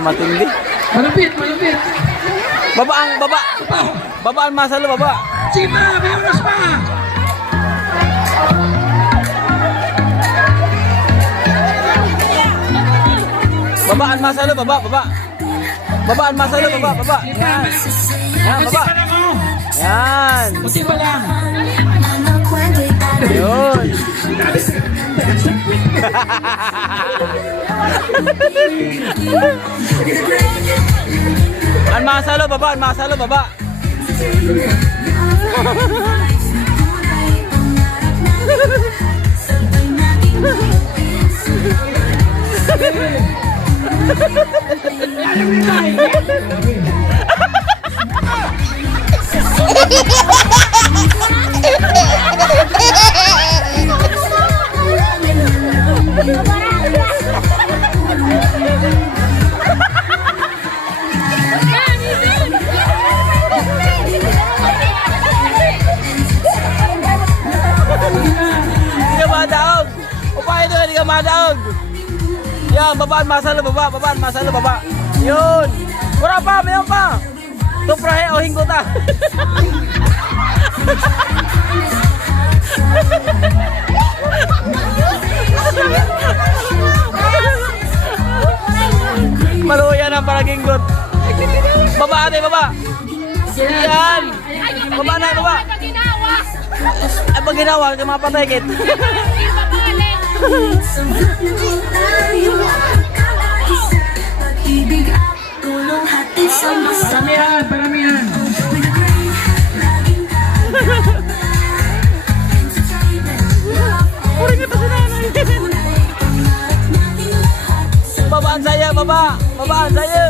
Matindi. Malapit, malapit! Baba ang, baba. Baba ang masalo, baba. Sige pa! May oras pa! Baba ang masalo, baba, baba. Baba ang masalo, baba, baba. Yan. Yan, baba. Yan. Buti pa lang! Yun. Ang masalo, baba, ang masalo, baba. Hindi ka madaog. Upaya ito, hindi ka madaog. Yan, babaan masalo, baba, babaan masalo, baba. Yun. Wala pa, mayan pa. Tuprahe o hingkota. Maluyan ang paraginggot. Baba ate, baba. Yan. Baba na, baba. Ay, pag ginawa, ka mapatekit. Paramihan, paramihan! Babaan saya, baba! Babaan saya!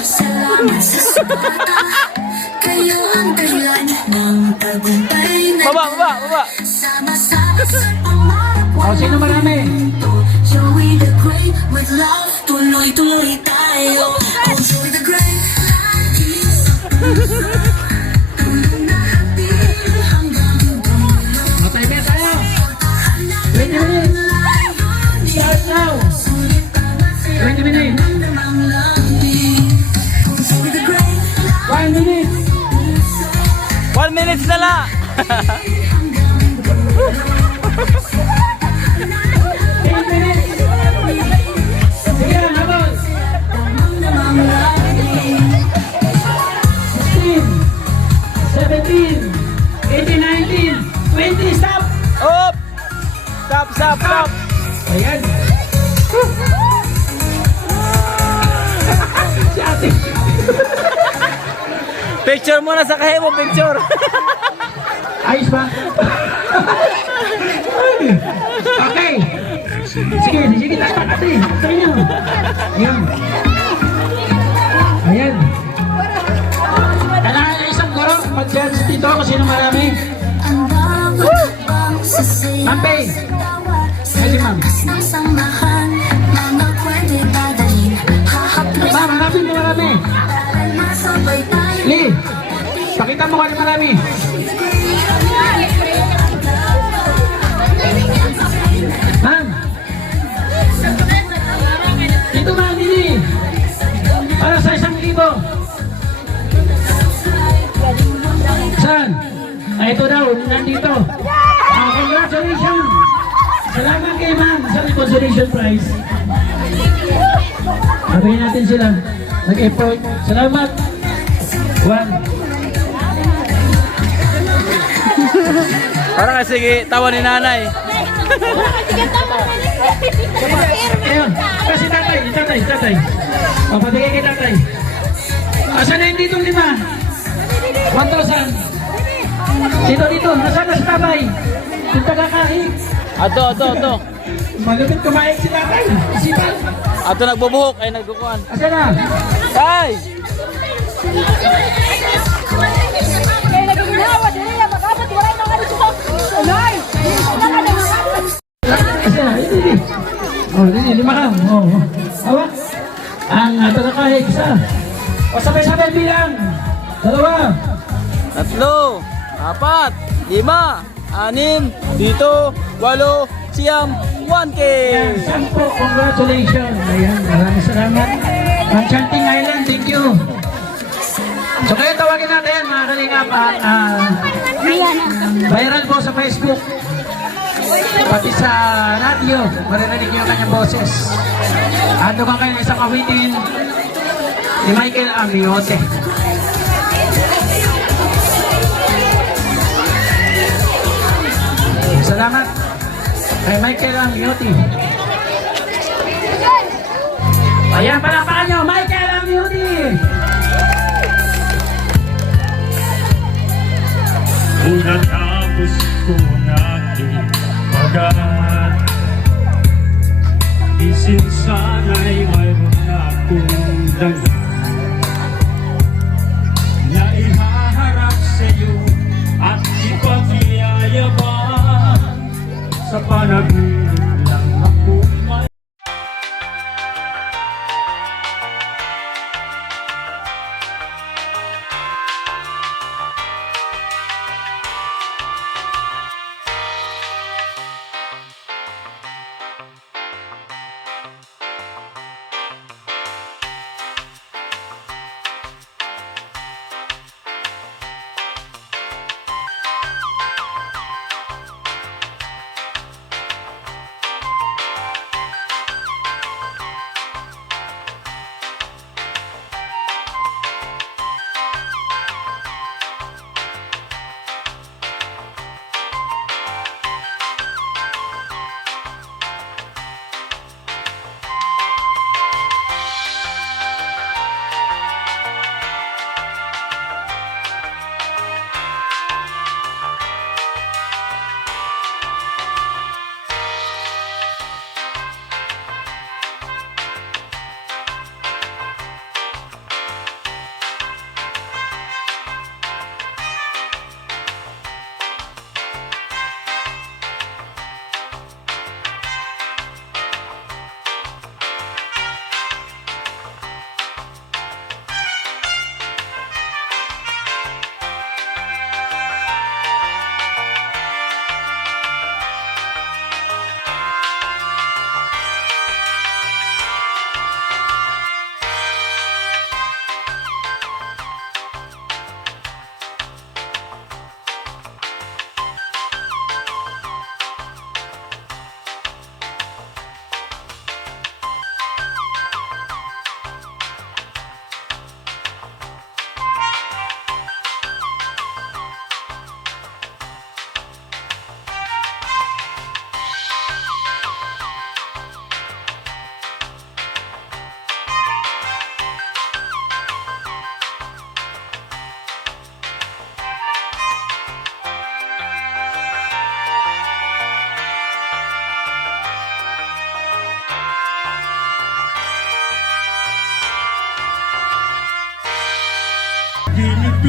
Salamat sa suporta. Kayo ang dahilan ng tagumpay na Baba! sama-sama sa pangarap. O, sino marami? Joey the Great with love. Tuloy-tuloy tayo. Oh, Joey the Great. Lagi sa puso. Tulong na hatid hanggang dulo. O, timer tayo. 20 minutes. Start now. 20 minutes. 1 minute. 1 minute na lang! 8 minutes. Sige, habol. 16, 17, 18, 19, 20, stop! Up! Stop! Ayan. Si ate. Picture muna sa kahe mo, picture! Ayos ba? Okay. Sige, tatak natin. Sa inyo. Ayan. Ayan. Kailangan na isang guro. Mag-judge dito kung sino marami. Ang bawat habang sasaya Mampi. sa tawa, sa Ay, si ma'am. lakas ng samahan, mga kwenta'y dadalhin, hahaplos Ma'am, hanapin mo marami. para masabay tayo. Lee, pakita mo kung ano marami. Ma'am. Dito ma'am, Lili. Para sa 1,000. Saan? Ay, ito daw, nandito. Congratulations. Salamat kay ma'am sa consolation prize. Sabihin natin sila. Nag-effort. Salamat. 1. Parang sige, tawa ni nanay. Ayun. Kasi tatay. O, pabigay kay tatay. Asan na yung ditong 5? 1,000. Dito. Nasaan na si tatay? Yung tagakahig. Ato. Malapit kumain si tatay. Isipan. Ato nagbubuhok, ay nagbukuan. Asan na? Tay! Asan na? Hindi. O, hindi. 5 ka. O. Hawak. Ang tagakahig. Isa. O, sabay-sabay bilang. 2. 3, 4, 5, 6, 7, 8, 1K! Ayan, 10. Congratulations. Ayan, maraming salamat. Enchanting Island, thank you. So kayo tawagin natin mga kalingap viral po sa Facebook. Pati sa radio, maririnig niyo ang kanyang boses. Ando ka kayo ng isang awitin ni Michael Amiote. Salamat kay Michael Amiote. Ayan, palakpakan nyo, Michael Amiote! Pagkatapos ko natin pag-aral, isin sana'y mayroon akong dala na ihaharap sa'yo at ipagyayaban. Sa panaginip lang ako may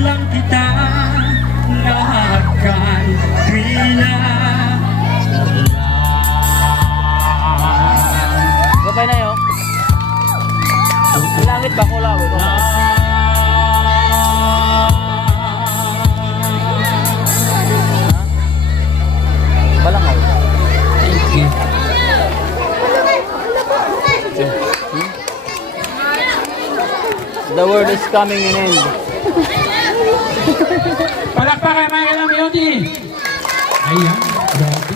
lang kita nakakay tila. Gabay na yun. Langit ba ko lawi? Balangaw. Thank you. The word is coming in end. Palakpakan mga kailang Yodi. Ayan, grabe.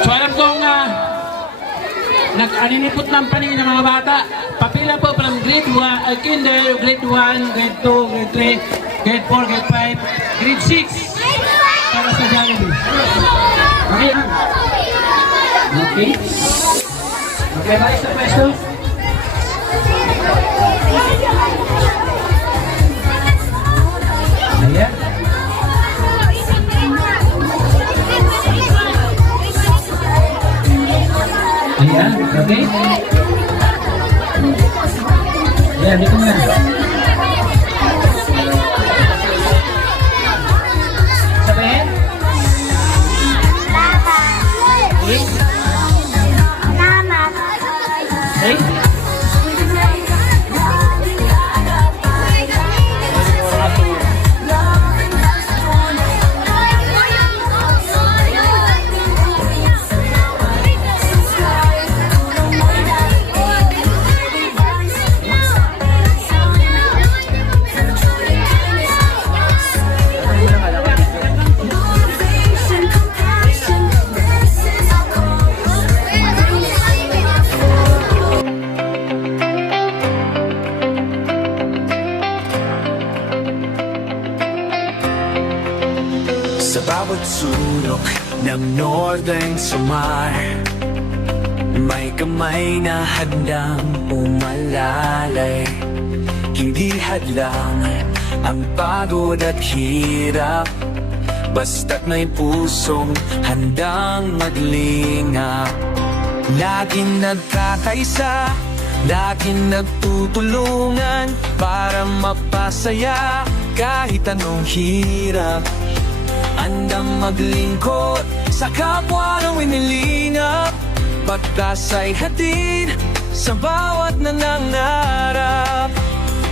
So alam kong nag-aninipot ng paningin ng mga bata. Papila po from grade 1, kinder, grade 1, grade 2, grade 3, grade 4, grade 5, grade 6. Para sa Jollibee. Okay. Okay. Okay, balik sa pwesto. Ayan. Ayan, okay. Ayan, dito nga. Sabihin? Okay? Sa bawat sulok ng Northern Samar, may kamay na handang umalalay. Hindi hadlang ang pagod at hirap, basta't may pusong handang maglingap. Laging nagkakaisa, laging nagtutulungan para mapasaya kahit anong hirap. Andang maglingkod sa kapwa ng winilingap, pagkasay hatid sa bawat nangangarap.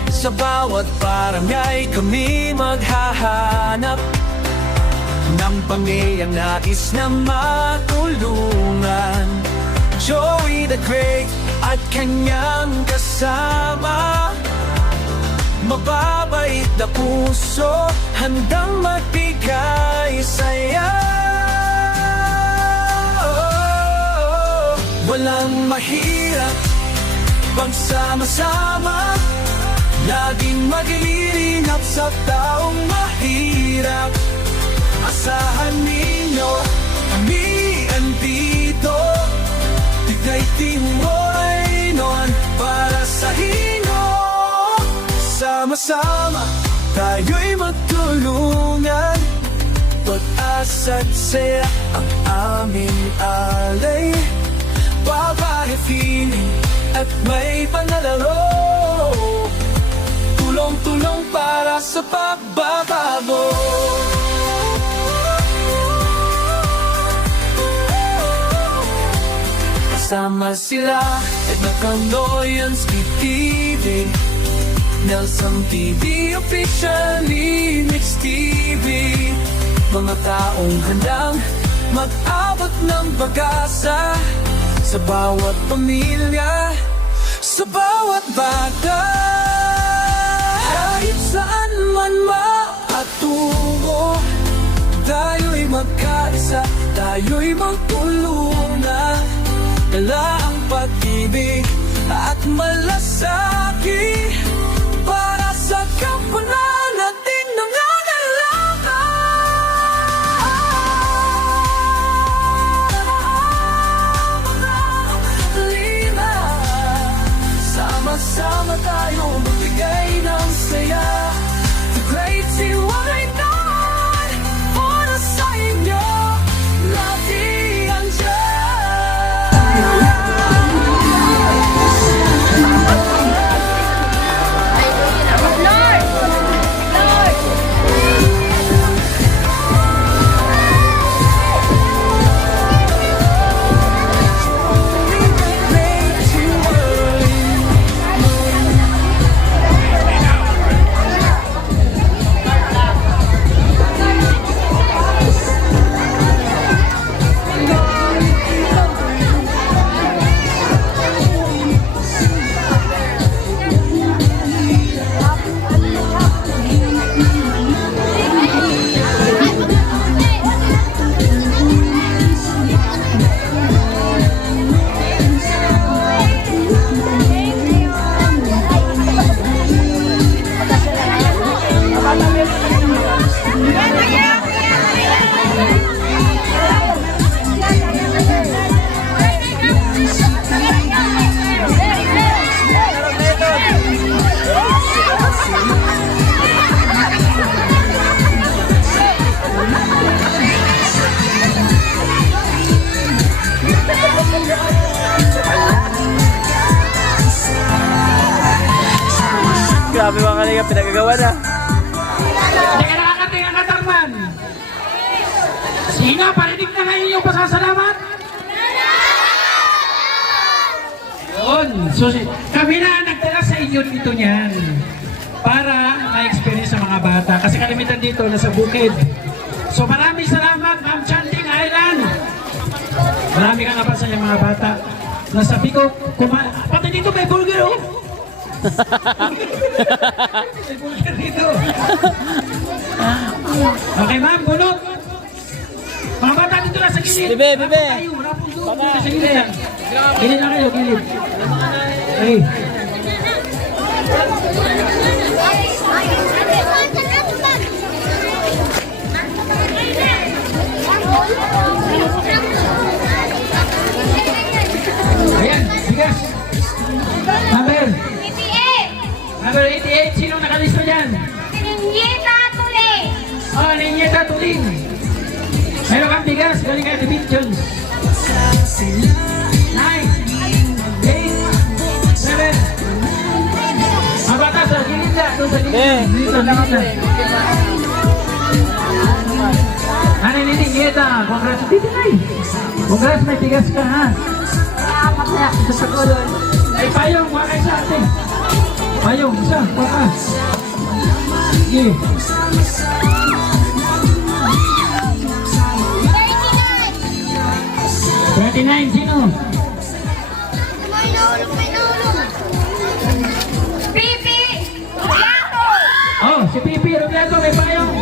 Sa bawat paramyay kami maghahanap ng pamilyang nais na matulungan. Joey the Great at kanyang kasama, mababait na puso, handang magbigay saya. Walang mahirap pagsama-sama, laging maglilingap sa taong mahirap. Asahan ninyo, kami andito, tigay timoy noon para sa inyo. Sama-sama, tayo'y magtulungan, pag-asa't saya ang aming alay. Babae, feeling at may panalaro, tulong-tulong para sa pagbabago. Kasama sila Edna Candoyans, TV, Nelson TV, officially Mix TV. Mga taong handang mag-abot ng pag-asa sa bawat pamilya, sa bawat bata. Kahit saan man maatungo, tayo'y magkaisa, tayo'y magtulungan. Dala ang pag-ibig at malasakit para sa kapwanan natin nangangailangan. Sama-sama tayo magbigay ng saya. The great C19 para sa inyo, lagi andyan. Dalawa na. Hindi ka nakakating ang katarman. Sino? Parinig na ngayon yung pasasalamat? Yun. So, kami na nagdala sa inyo dito niyan para ma-experience sa mga bata. Kasi kalimitan dito nasa bukid. So maraming salamat, Ma'am Chanting Island. Marami kang napansin yung mga bata. Nasabi ko, pati dito may burger, oh. May burger dito. Okay, ma'am, bunot. Mga bata dito na sa gilid. Bibe, bibe. Tayo, wala pong doon. Dito sa gilid lang. Gilid na kayo, gilid. Okay. Ayan, bigas. Number 88, sino nakalista dyan? Oh, Ninyeta Tuling. Meron kang bigas, galing kayo David Jones. 9, 8, 7. Mabata sa gilid na, doon sa gilid. Dito lang ako. Ano yung Ninyeta? Congrats, dito na eh. Congrats, may bigas ka ha. Sa kulon. Ay, payong, wala kayo sa atin. Payong, isa, wala. Sige. 39, sino? Oh, si Pipi Robledo, may payong.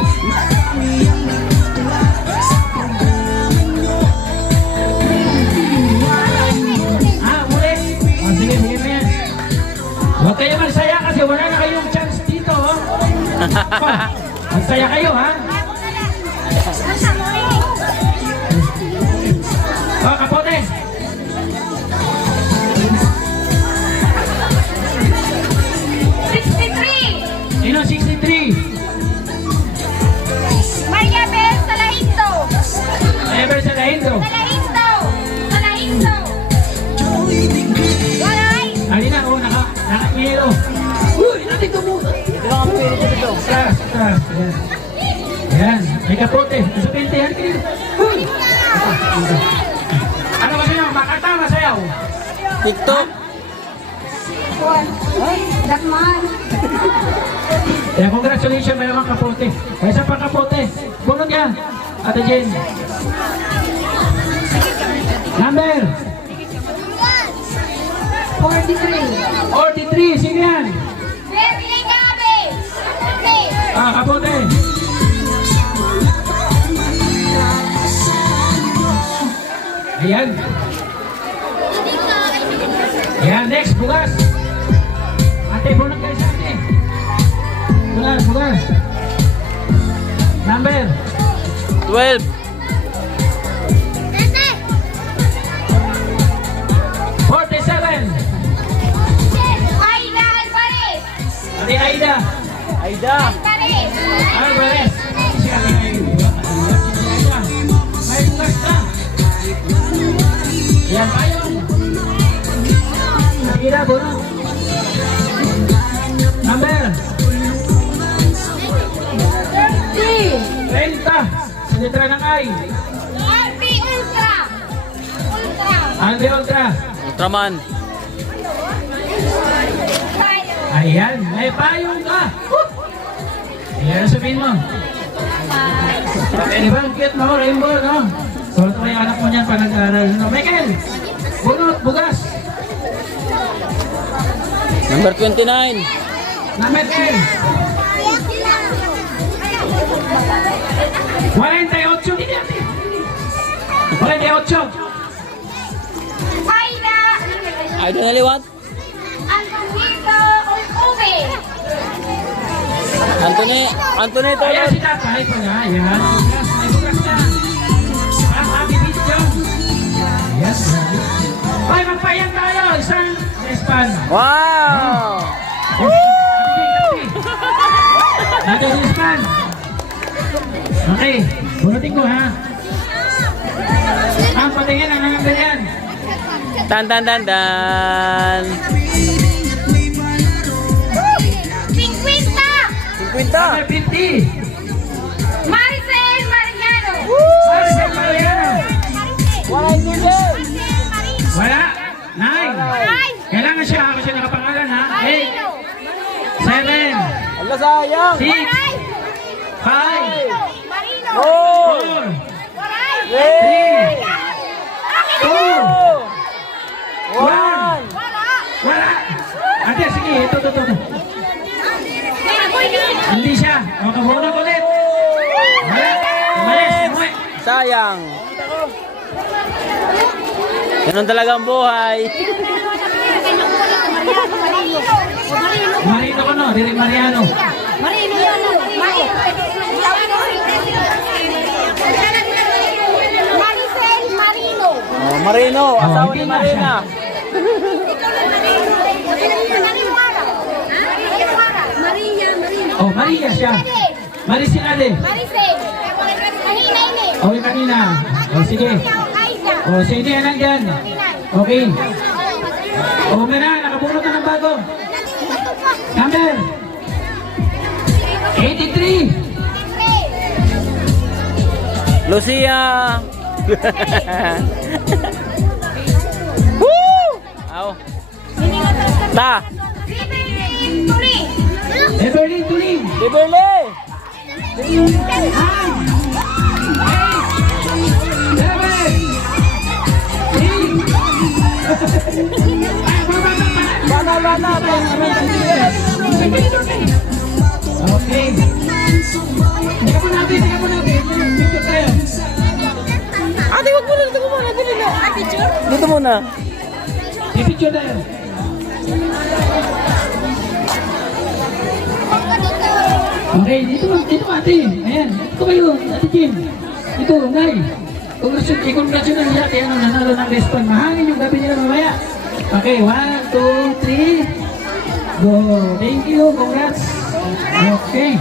Sige, bigyan mo yan. Huwag kayo magsaya kasi wala na kayong chance dito. Oh. Magsaya kayo, ha? Oh, kapote. Sino 63? Maria Bel Salahinto. Ever sa Lahindo. Halina, oh, naka-yelo. Uy, natin ito mo. Ito lang ang pwede dito. Stars. Ayan. Ayan, may kapote. Nasa 20 yan kayo. Uy! Ano ba sa'yo? Makata, masayaw? TikTok. Dakman. Kaya congratulations, may mga kapote. May isa pang kapote. Bunod yan. Ate Jen. Number? 43, sino yan? Kapote. Ayan. Ayan, next, bugas. Ate, bunod kayo sa ate. Bugas. Number? 12. 47. Ate Aida. Alvarez. Siya may bukas ka. Yan payong. Aida, bunod. Number? 30. Sa litra ng I. Albi Ultra. Ultraman. Ayan, may payong ka. Ayan, sabihin mo. Di ba ang cute mo, Rainbow, no? So, ito yung anak mo niyan pa nag-aaral. No? Michael, bunot, bugas. Number 29. Number 10. 48, hindi natin. 48. I don't know what. Anthony ito. Ayan si tatay pala. Ayan. May bukas na. Happy video. Yes. Ay, magpayang tayo. Isang respan. Wow! Natin si respan. Okay. Bunutin ko, ha? Ang patingin ang number yan. Dan. 50. 50. Maricel Mariano. Maricel Mariano. Wala yung tigil. Wala. 9. Kailangan siya. Ako siya nakapangalan ha. 8. 7. Ala, sayang. 6. 5. Oh! 4. Hey! 2. 1. One! Wala. Ate, sige. Ito. Hindi siya. Makabunod ulit. Wala. Umalis. Umuwi. Sayang. Ganun talaga ang buhay. Marino ko no. Dili Mariano. Maricel Marino. Oh, Marino, asawa ni hindi na Marina. Maria Marino. Oh, Maria siya. Marisinade. Maricel. Mahina ini. Okay, kanina. Oh, sige. Oh, sige yan nandyan. Okay. Oh, mena, nakabunot na ng bago. Number 83. Lucia. Woo! Aw. Ta. Eberlyn Tuling. Bibili. 7. Bana. Okay. Tingnan mo natin. Picture tayo. Ate, wag muna. Dito muna. Dito muna. Picture tayo. Okay, dito ate. Ayan, ito kayo, ate Kim. Ito, Nay. Congratulations niya kaya nanalo ng restaurant. Mahangin yung gabi nila mamaya. Okay, 1, 2, 3. Go. Thank you, congrats. Okay.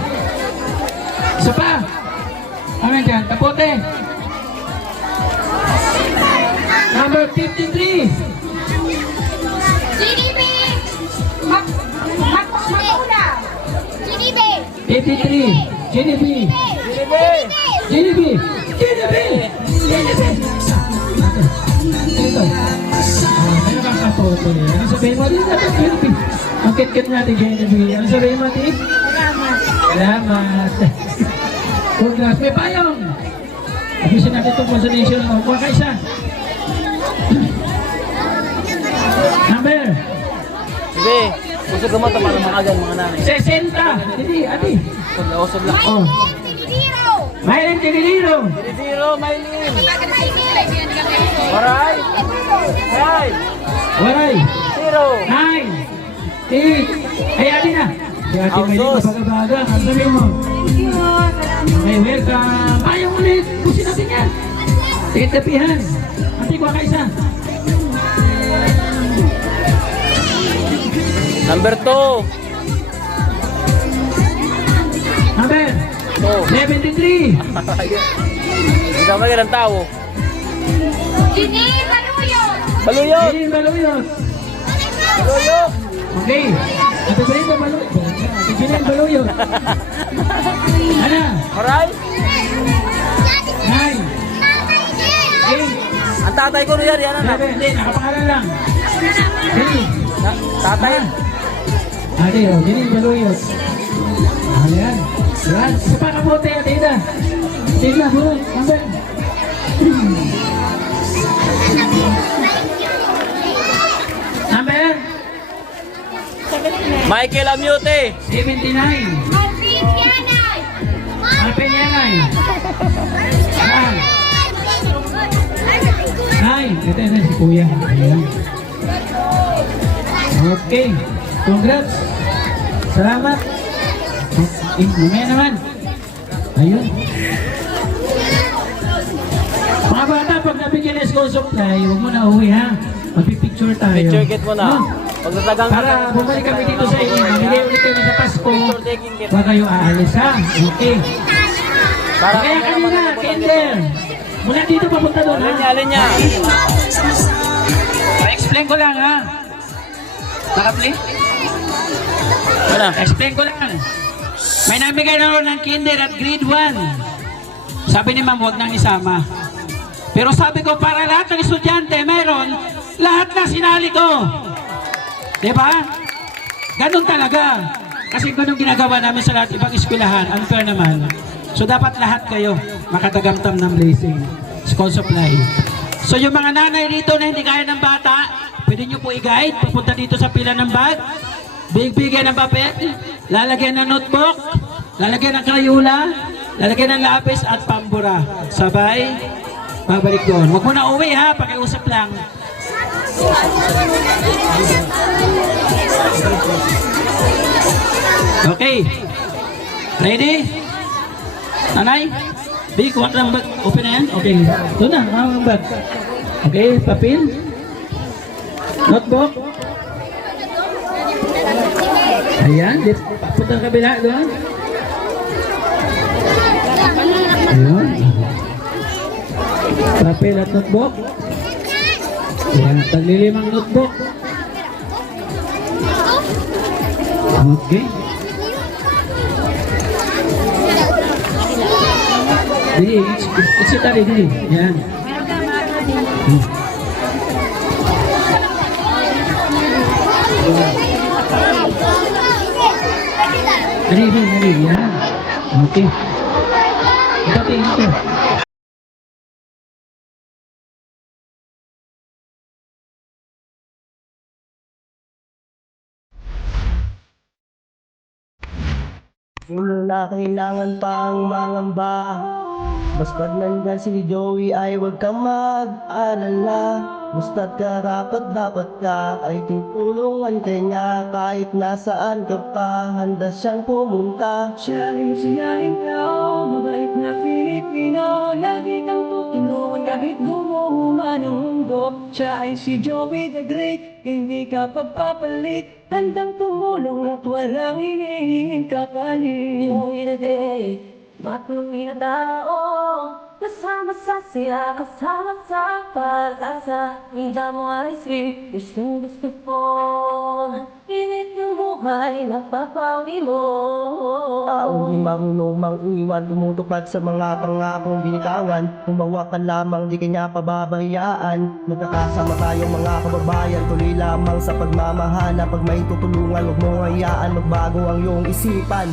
Isa pa. Ano dyan? Kapote. Number 53. GDP. Makuna. GDP. 53. GDP. Ito. Ano kang kapote? Ano sabihin mo? Dito natin GDP. Ang kit-kit natin GDP. Ano sabihin mo, Tip? Salamat. Congrats. May payong. Abisin natin itong consolation. Kuha ka isa. Number Sige. Gusto ko mo ito para makagan mga nanay. 60. Hindi, ate. Usod lang. Oh. Mayroon Tigiliro. Zero, Maylin. Alright. Alright. Waray. Zero. 9. 8. Ay, ate na. Si ate may Autos. baga-baga. Ang sabihin mo. Okay, welcome. Payong ulit. Pusin natin yan. Sige, tapihan. Ate, kuha ka isa. Number 2. Number 73. Hindi ka magandang tao. Gini Baluyot. Baluyot. Ayun, baluyot. Baluyot. Okay. Ate Brenda, baluyot. Ate Brenda, baluyot. Ano? Alright. 9. 8. Ang tatay ko na yan. Yan anak. 7. Hindi, nakapangalan lang. 3. Tatay. Ate, oh, ganyan, baluyot. Ayan. Yan. Isa pa kapote, ate Ida. Ate Ida, bro. Number. Number Michael Amute. 79. Marvin Yanay. Alpen Yanay. 9. Ito na si Kuya. Ayan. Okay. Congrats. Salamat. Mamaya naman. Ayun. Mga bata, pag nabigyan ng school supply, huwag mo na uwi ha. Magpipicture tayo. Picture kit mo na. No? Pagtatagang Para bumalik kami dito sa inyo. Mamili ulit kami sa Pasko. Picture taking kit. Huwag kayo aalis ha. Okay. Para Kaya kanina, Kinder. Mula dito papunta doon ha. Alin niya. Pa-explain ko lang ha. Naka-play? Ano? Explain ko lang. May namigay na rin ng kinder at grade 1. Sabi ni ma'am, huwag nang isama. Pero sabi ko, para lahat ng estudyante, meron, lahat na sinali ko. Diba? Ganun talaga. Kasi ganun ginagawa namin sa lahat ibang eskwelahan. Unfair naman. So dapat lahat kayo makatagamtam ng blessing. School supply. So yung mga nanay rito na hindi kaya ng bata, pwede nyo po i-guide, papunta dito sa pila ng bag, bigyan ng papel, lalagyan ng notebook, lalagyan ng krayula, lalagyan ng lapis at pambura. Sabay, babalik doon. Huwag mo na uwi ha, pakiusap lang. Okay. Ready? Nanay? Big, kuha ka ng bag. Open na yan? Okay. Doon na, kuha ng bag. Okay, papel. Notebook. Ayan, punta ng kabila doon. Ayan. Papel at notebook. Ayan, taglilimang notebook. Okay. Dili, it's tali, dili. Ayan. Dali, yan. Okay. Ito. Kung na kailangan pang mangamba, basta't nandyan si Joey ay huwag kang mag-alala. Basta't karapat dapat ka ay tutulungan kanya. Kahit nasaan ka pa, handa siyang pumunta. Siya ay siyahin ka, mabait na Pilipino. Lagi kang tutulungan kahit gumuhuman ang mundo. Siya ay si Joey the Great, hindi ka pagpapalit. Handang tumulong at walang hinihinging kapalit. Joey the Great, matuloy na tao. Kasama sa siya, kasama sa pag-asa. Hindi mo ay sweet, gusto ko. Init ng buhay, napapawi mo. Taong marunong mang-iwan, tumutupad sa mga pangakong binitawan. Kumawa ka lamang, di kanya pababayaan. Magkakasama tayong mga kababayan, tuloy lamang sa pagmamahal. Pag may tutulungan, huwag mong hayaan, magbago ang iyong isipan.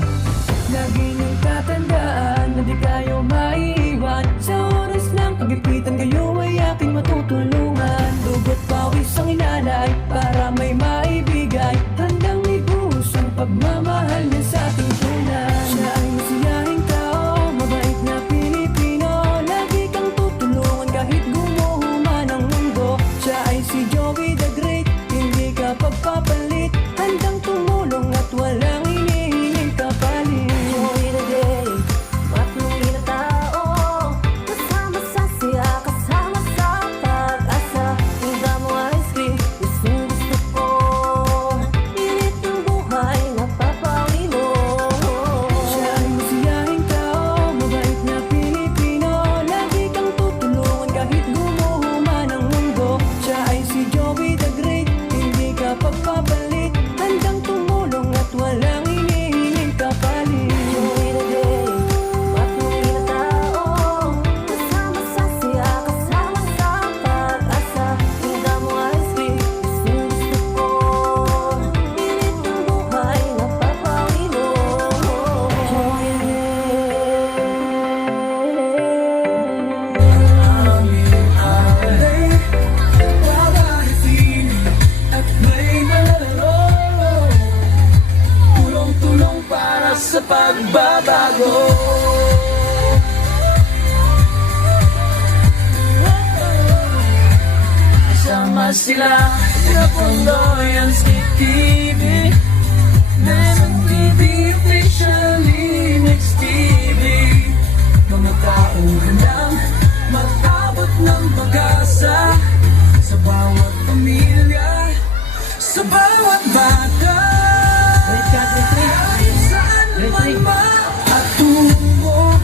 Lagi niyong tatandaan na di kayo maiiwan. Sa oras ng pagipitan kayo ay aking matutulungan. Dugot pawis ang inalay para may maibigay. Handang ibuhos ang pagmamahal niya sa ating tunay. Siya ay masiyahing tao, mabait na Pilipino. Lagi kang tutulungan kahit gumuhuman ang mundo. Siya ay si Joey the Great, hindi ka pagpapalit. Handang tumulong at walang hinihinging kapalit. Joey the Great, matuloy na tao. Kasama sa siya, kasama sa pag-asa. Hindi mo ay sweet, gusto ko. Init ng buhay, napapawi mo. Siya ay masiyahing tao, mabait na Pilipino. Lagi kang tutulungan kahit gumuhuman ang mundo. Siya ay si Joey the Great, hindi ka pagpapalit. Handang tumulong at walang hinihinging kapalit. Joey the Great, matuloy na tao. Kasama sa siya, kasama sa pag-asa. Hindi mo ay sweet, gusto ko. Init ng buhay, napapawi mo. Joey the At may nalaro, tulong-tulong para sa pagbabago. Sama sila sa Pondoyans TV, Lemon TV, officially Mix TV. Mga taong handang mag-abot ng pag-asa sa bawat pamilya, sa bawat bata. Kahit saan man maatungo,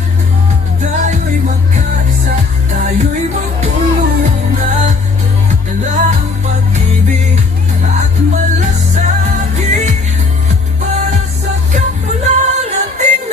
tayo'y magkaisa, tayo'y magtulungan. Dala ang pag-ibig at malasakit para sa kapwa nating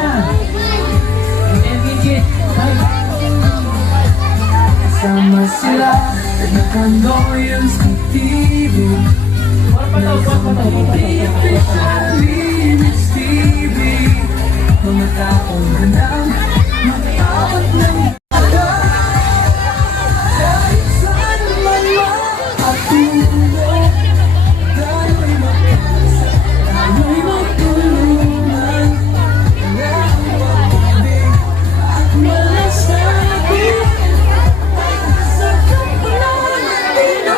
Tina. Engage it. Sama sila, nagkanoyang sa TV. Linis TV. Mga taong ganang matawag ng bata. Kahit saan man makatulog, tayo'y magkasa, tayo'y magtulungan. Walang pag-ibig at malasakit. Sa kapalan, di na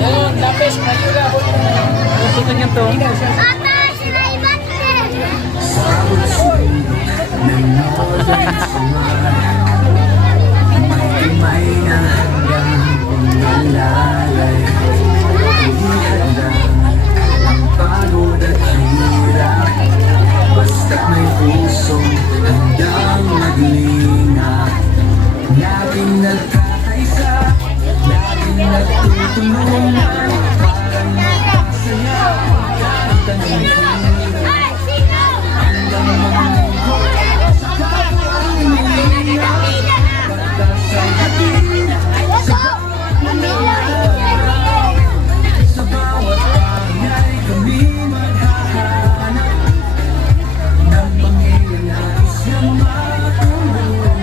Yan, lapis, mayula. Ito niya to. may nahanggang panglalay. Hindi handa ang pagod at hirap. Basta't may pusong handang maglingap. Laging nagkakaisa, laging nagtutulungan. Parang napasaya ang tanong hanggang mamunggo sa kapamilya. Sa bawat bagay kami maghahanap ng pangyayari sa matulungan.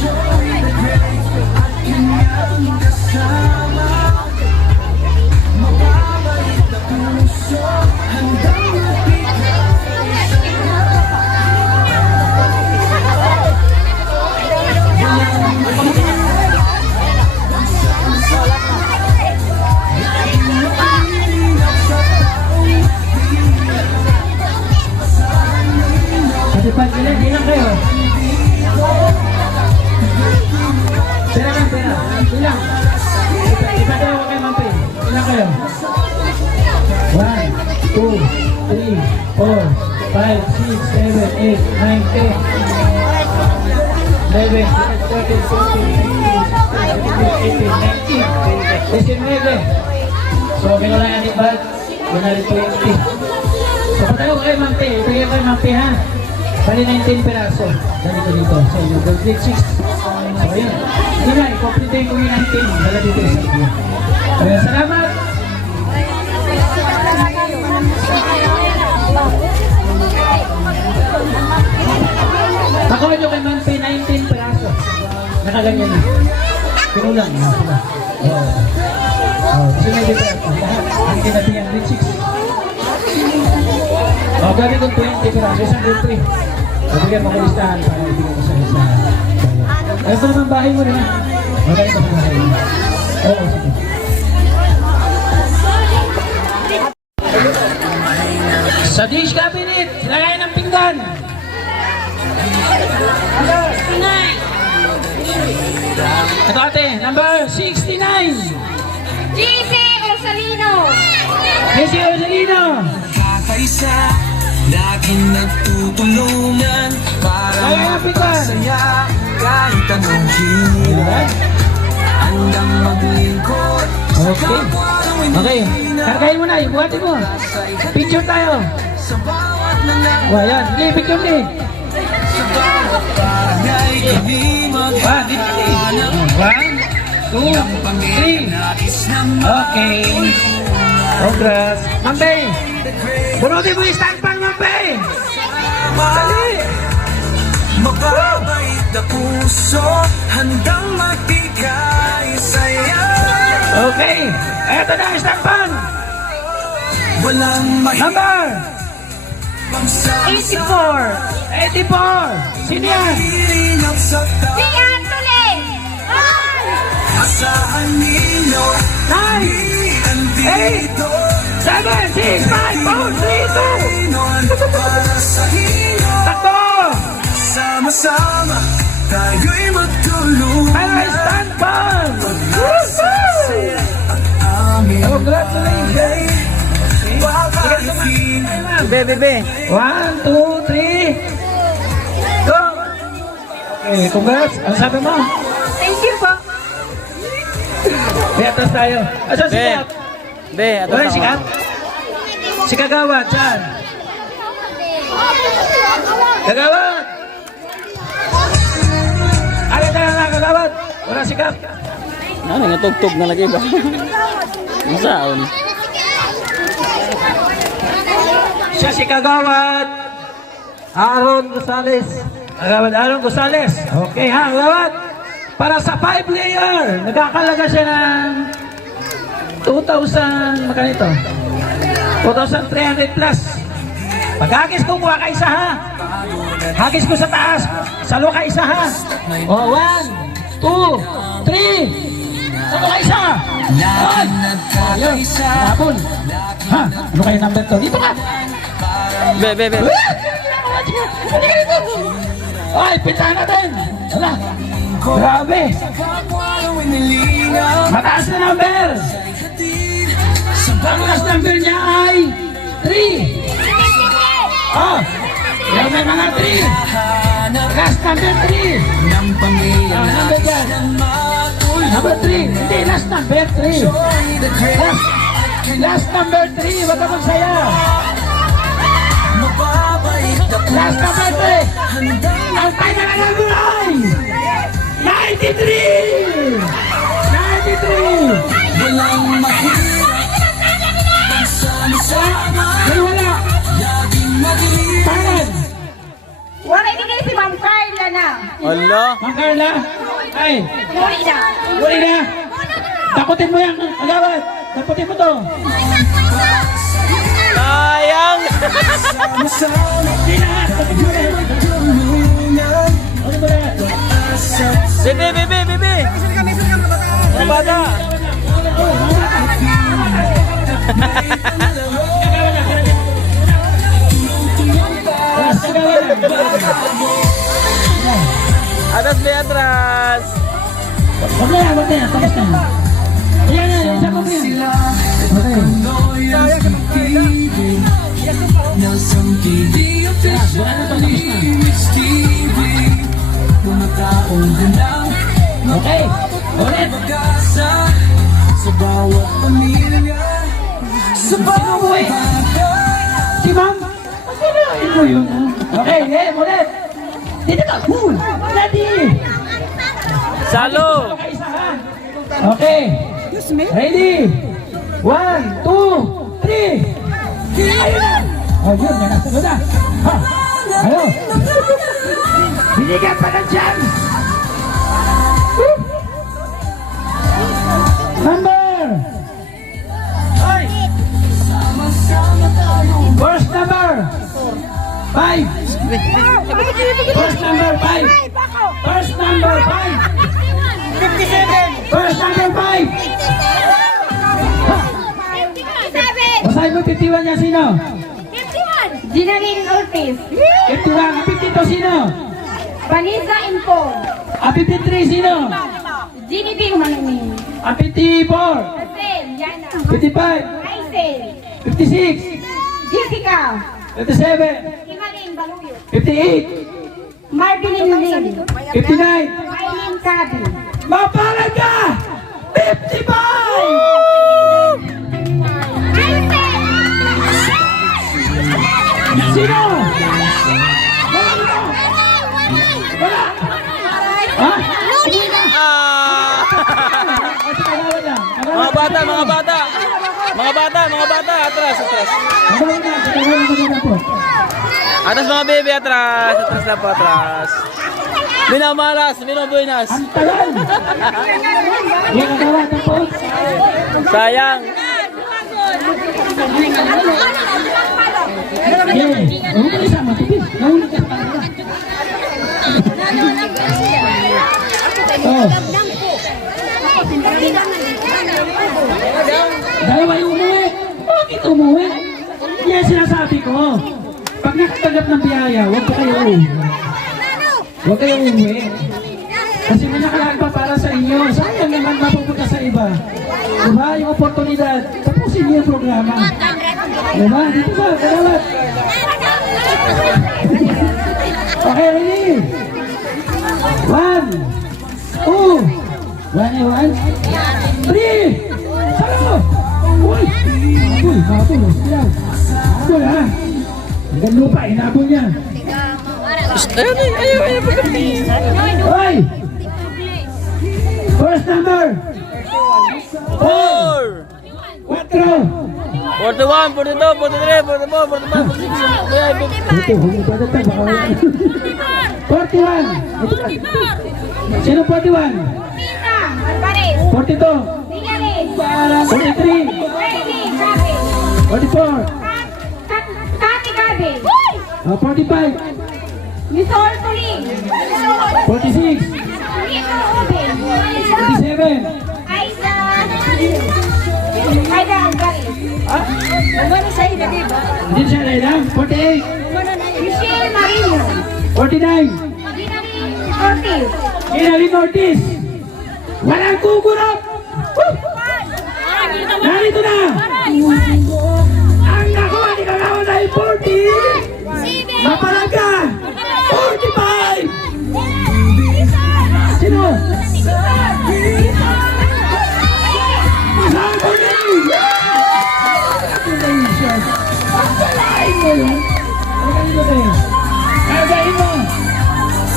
Joy the Great at kanyang kasama, mababait na puso handang magbigay sa'yo. Pag ilan kayo? Pera lang, pera. Ilang? Ipadawa ko kayo, Mampi. Ilan kayo? 1, 2, 3, 4, 5, 6, 7, 8, 9, 10, 11, 12, 13, 14, 15, 16, 17, 18, 19. So, kinulang yan ni Bad. 120. So, patayo ko kayo, Mampi. Ipagay ko kayo, Mampi, ha? Bali 19 peraso. Dali ko dito sa inyo. Grade 6. So, ayan. Hindi na, i-complete ko yung 19. Dala dito sa inyo. Ayan, salamat! Pakuha nyo kay Manpe 19 peraso. Nakaganyan na. Kinulang. Kasi may dito. Lahat. Ang tinabi yan. Grade 6. Gawin kong 20 peraso. Isang grade 3. Bigyan mo ko listahan para ibigay ko sa listahan. Ito naman bahay mo rin ha. Magaling pa sa bahay mo. Oo, sige. Sa dish cabinet, lagay ng pinggan. Ito ate, number 69. GC Ursalino. JC Ursalino. Kakaisa, laging nagtutulungan. Para magpasaya kahit anong hirap. Handang maglingkod. Okay. Okay. Kargahin mo na. Ibuhatin mo. Picture tayo. Sa bawat nangyari. Wah, yan. Sige, picture ni. Sa bawat bagay kami maghahanap. 1, 2, 3. Okay. Congrats. Mampe. Bunutin mo yung stand pan, Mampe. Dali. Mababait na puso, handang magbigay saya. Okay. Eto na ang stand pan. Walang mahirap Number bang 84. Sino yan? Hirap sa tao. Tingnan tuloy! Asahan ninyo 9, andito 7, 6, 5, 4, 3, 2. para sa inyo. Takbo! Sama-sama tayo'y magtulungan. Para stand firm! Amin Congratulations! papalitin. Bebe. 1, 2, 3. Go! Okay, congrats. Ano sabi mo? Thank you po. Beatas tayo. Asan si Kat? Wala si Kat? Si Kagawad, saan? Kagawad! Ano na Kagawad? Wala si Kat? Ano nga tugtog na lagi ba? Masaon. Siya si Kagawad. Aaron Gonzales. Kagawad Aaron Gonzales. Okay ha, Kagawad. Para sa 5-layer, nagkakalaga siya ng 2,000, magkano ito? 2,300 plus. Pag-hagis ko, kuha ka isa ha. Hagis ko sa taas, salo ka isa ha. O, 1, 2, 3. Salo ka isa. Ay! Ayun, hapon. Ha? Ano kayo number to? Dito ka. Bebe. Ay, pitahan natin. Wala. Grabe. Mataas na number. Ang last number niya ay 3. Oh, yung may mga 3. Last number 3. Number dyan. Number 3. Hindi, last number 3. Last number 3. Wag ka magsaya. Last number 3. Ang final na number ay 93. 93. Walang mahirap bang sama-sama Wala. laging mag-iingat. Tangan. Wala ibigay si Ma'am Carla na. Ala. Mang Carla. Ay. Muli na. Huli na. Takutin mo yan. Agawad. Takutin mo to. Sayang. Sama-sama Hindi na. Ano ba yan? Bebe. Mga bata. Atas Beatras. Wag na yan. Tapos na. Ayan na. Isa mo po yan. Okay. Nelson TV officially Mix TV mga taong handang Okay. Ulit. pag-asa sa bawat pamilya sa bawat bata. Si Ma'am. Pagkinain mo yun. Okay. Ulit. Dito ka. Ready. Salo. Okay. Ready? 1, 2, 3. Ayun na. Oh, yun. May nasunod na. Ha? Ayun. Binigyan pa ng chance. Number. Ay. First number. 5. First number 5. First number 5. 57. First number 5. Basahin mo 51 niya sino? 51. Ginaline Ortiz. 51. Ang 52 sino? Vanessa Impong. Ang 53 sino? Ginny B. Humanuming. Ang 54. Hazel. Yana. 55. Aisel. 56. Jessica. 57. Himalin Baluyo. 58. Marvin Lin. 59. Aileen Cabi. Mapalag ka! 55! Sino? Wala dito! Wala! Ha? Mga bata, atras. Atas mga bebe, atras na po, atras. Minamalas, minabuenas. Ang tagal! Yung kagawa ng post. Sayang. Oo, kaya sama, tipis. Nahuli ka pa nila. Oh. Dalawa yung umuwi. Bakit umuwi? Yan sinasabi ko. Pag nakatanggap ng biyaya, huwag pa kayo umuwi. Huwag kayo umuwi. Kasi may nakalaan pa para sa inyo. Sayang naman mapupunta sa iba. Diba? Yung oportunidad. Tapusin niyo yung programa. Diba? Dito ba? Kalawat. Okay, ready? 1, 2, 3. Sala mo! Uy! Uy, mabul. Mabul, ha? Hanggang lupa, inabol niya. Ayaw pagkapitin. Uy! First number! 4! 41, 42, 43, 44, 45, 41! Sino 41? 42! 43! 44! 45! 46! 47! Hindi siya Reyna? 48! 49! Ginalin Ortiz! Walang kukurap! Narito na! Ang nakuha ni Kagawa dahil 40! Mapalaga! 45! Sino? Congratulations! Pagkalain mo yun! Kagain mo!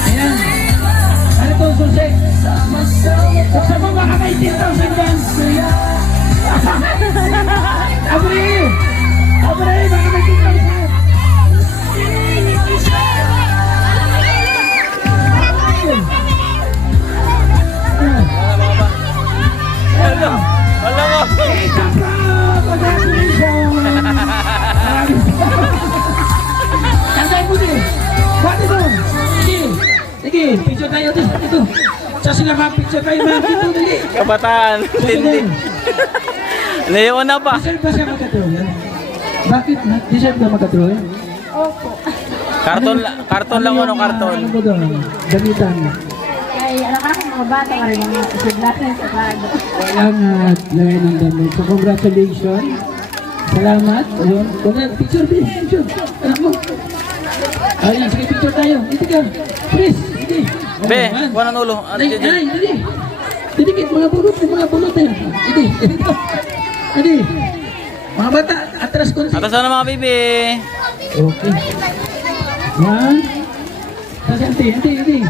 Ayan! Ano ito susik? Sa mo baka may 10,000 dyan! Abril! Abril! Baka may 10,000! Wala mo. Tantay mo din. Bakit ito? Sige, picture tayo dito. Sa sila picture tayo mga dito. Dali. Kabataan. Tindi. Leo na pa. Deserve ba siya magkatroyan? Bakit? Deserve ba magkatroyan? Opo. Karton lang ano, karton. Ano mo doon? Gamitan. Kaya alam ako mga bata ka rin mga isaglasan sa bago. Walang lagay ng damit. So, congratulations. Salamat. Ayun. Picture, please. Picture. Anak mo. Ayan, sige, picture tayo. Dito ka. Please. Dito. Be, walang ulo. Ay, dali. Didikit, mga bulot. Mga bulot eh. Dito. Dali. Mga bata, atras ko. Atas na mga bibi. Okay. One. Henti.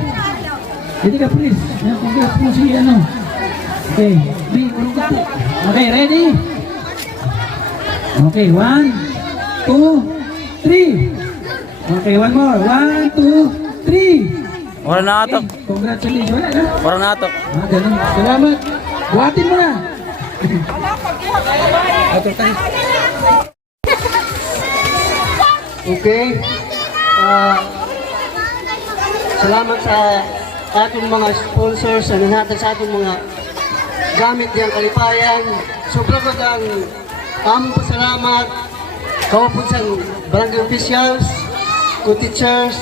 Dito ka, please. Ayan, congrats mo si ano. Okay. Okay, ready? Okay, 1, 2, 3. Okay, one more. 1, 2, 3. Wala na atok. Congratulations. Wala na. Wala na atok. Ganun. Salamat. Buhatin mo na. Okay. Salamat sa ating mga sponsors na nanatag sa ating mga gamit diyang kalipayan. Sobrang ang aming pasalamat. Kawapon sa barangay officials, co-teachers,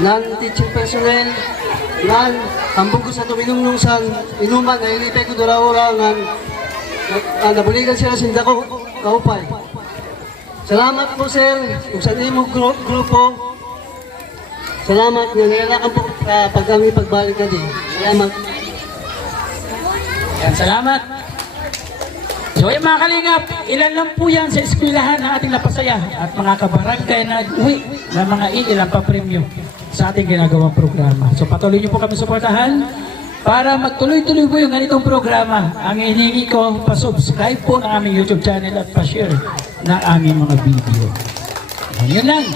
non-teaching personnel, ambog ko sa tuminunong sa inuman na ilipay ko dura-ura nga nabuligan sila sa Indako, Kaupay. Salamat po sir, kung sa nimo grupo. Salamat nga nilalakan po pag kami pagbalik na din. Salamat. Yan, salamat. So yung mga kalingap, ilan lang po yan sa eskwelahan na ating napasaya at mga kabarangay na uwi na mga ilang pa-premyo sa ating ginagawang programa. So patuloy niyo po kami suportahan para magtuloy-tuloy po yung ganitong programa. Ang hinihingi ko, pa-subscribe po ng aming YouTube channel at pa-share ng aming mga video. Yun lang.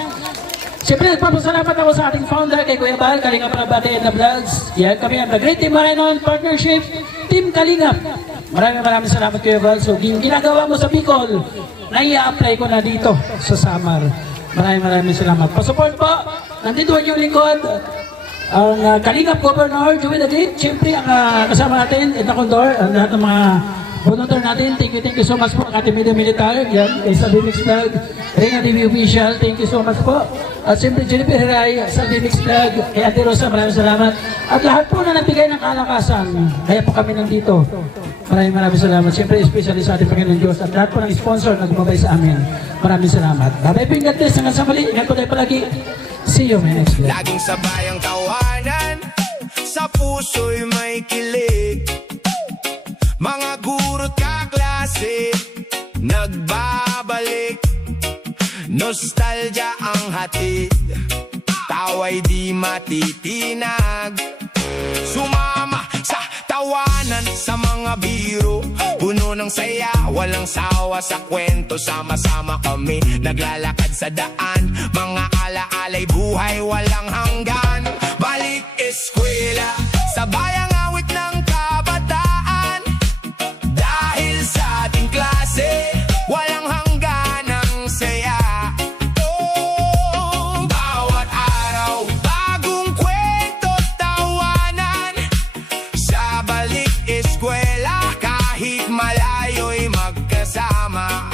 Siyempre, nagpapasalamat ako sa ating founder kay Kuya Bal, Kalingap Rabate and the Vlogs. Yan kami ang The Great Team Marinon Partnership, Team Kalingap. Maraming salamat Kuya Bal. So, ginagawa mo sa Bicol, nai-apply ko na dito sa Samar. Maraming salamat. Pasupport po. Nandito ang inyong lingkod. Ang Kalingap Governor, Joey Dagit. Siyempre, ang kasama natin, Edna Condor, ang lahat ng mga volunteer natin. Thank you so much po. Academy Militar, yan, kay Sabimix Vlog, Rina TV Official, thank you so much po. At siyempre, Jennifer Heray, Sabimix Vlog, kay Ate Rosa, maraming salamat. At lahat po na nagbigay ng kalakasan, kaya po kami nandito. Maraming salamat. Siyempre, especially sa ating Panginoon Diyos at lahat po ng sponsor na gumabay sa amin. Maraming salamat. Bye-bye, God bless. Hanggang sa muli. Ingat po tayo palagi. See you, my next vlog. Laging sabay ang tawanan, sa puso'y may kilig. Mga guro't kaklase, nagbabalik. Nostalgia ang hatid, tawa'y di matitinag. Sumama sa tawanan, sa mga biro, puno ng saya, walang sawa sa kwento. Sama-sama kami, naglalakad sa daan, mga ala-alay buhay walang hanggan. Balik eskwela, sabay ang awit ng kabataan. Dahil sa ating klase, walang hanggan ang saya. Oh, bawat araw, bagong kwento, tawanan. Sa balik eskwela, kahit malayo'y magkasama.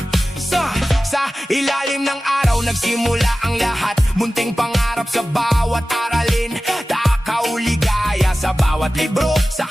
Sa ilalim ng araw, nagsimula ang lahat. Munting pangarap sa bawat aralin, takaw ligaya sa bawat libro. Sa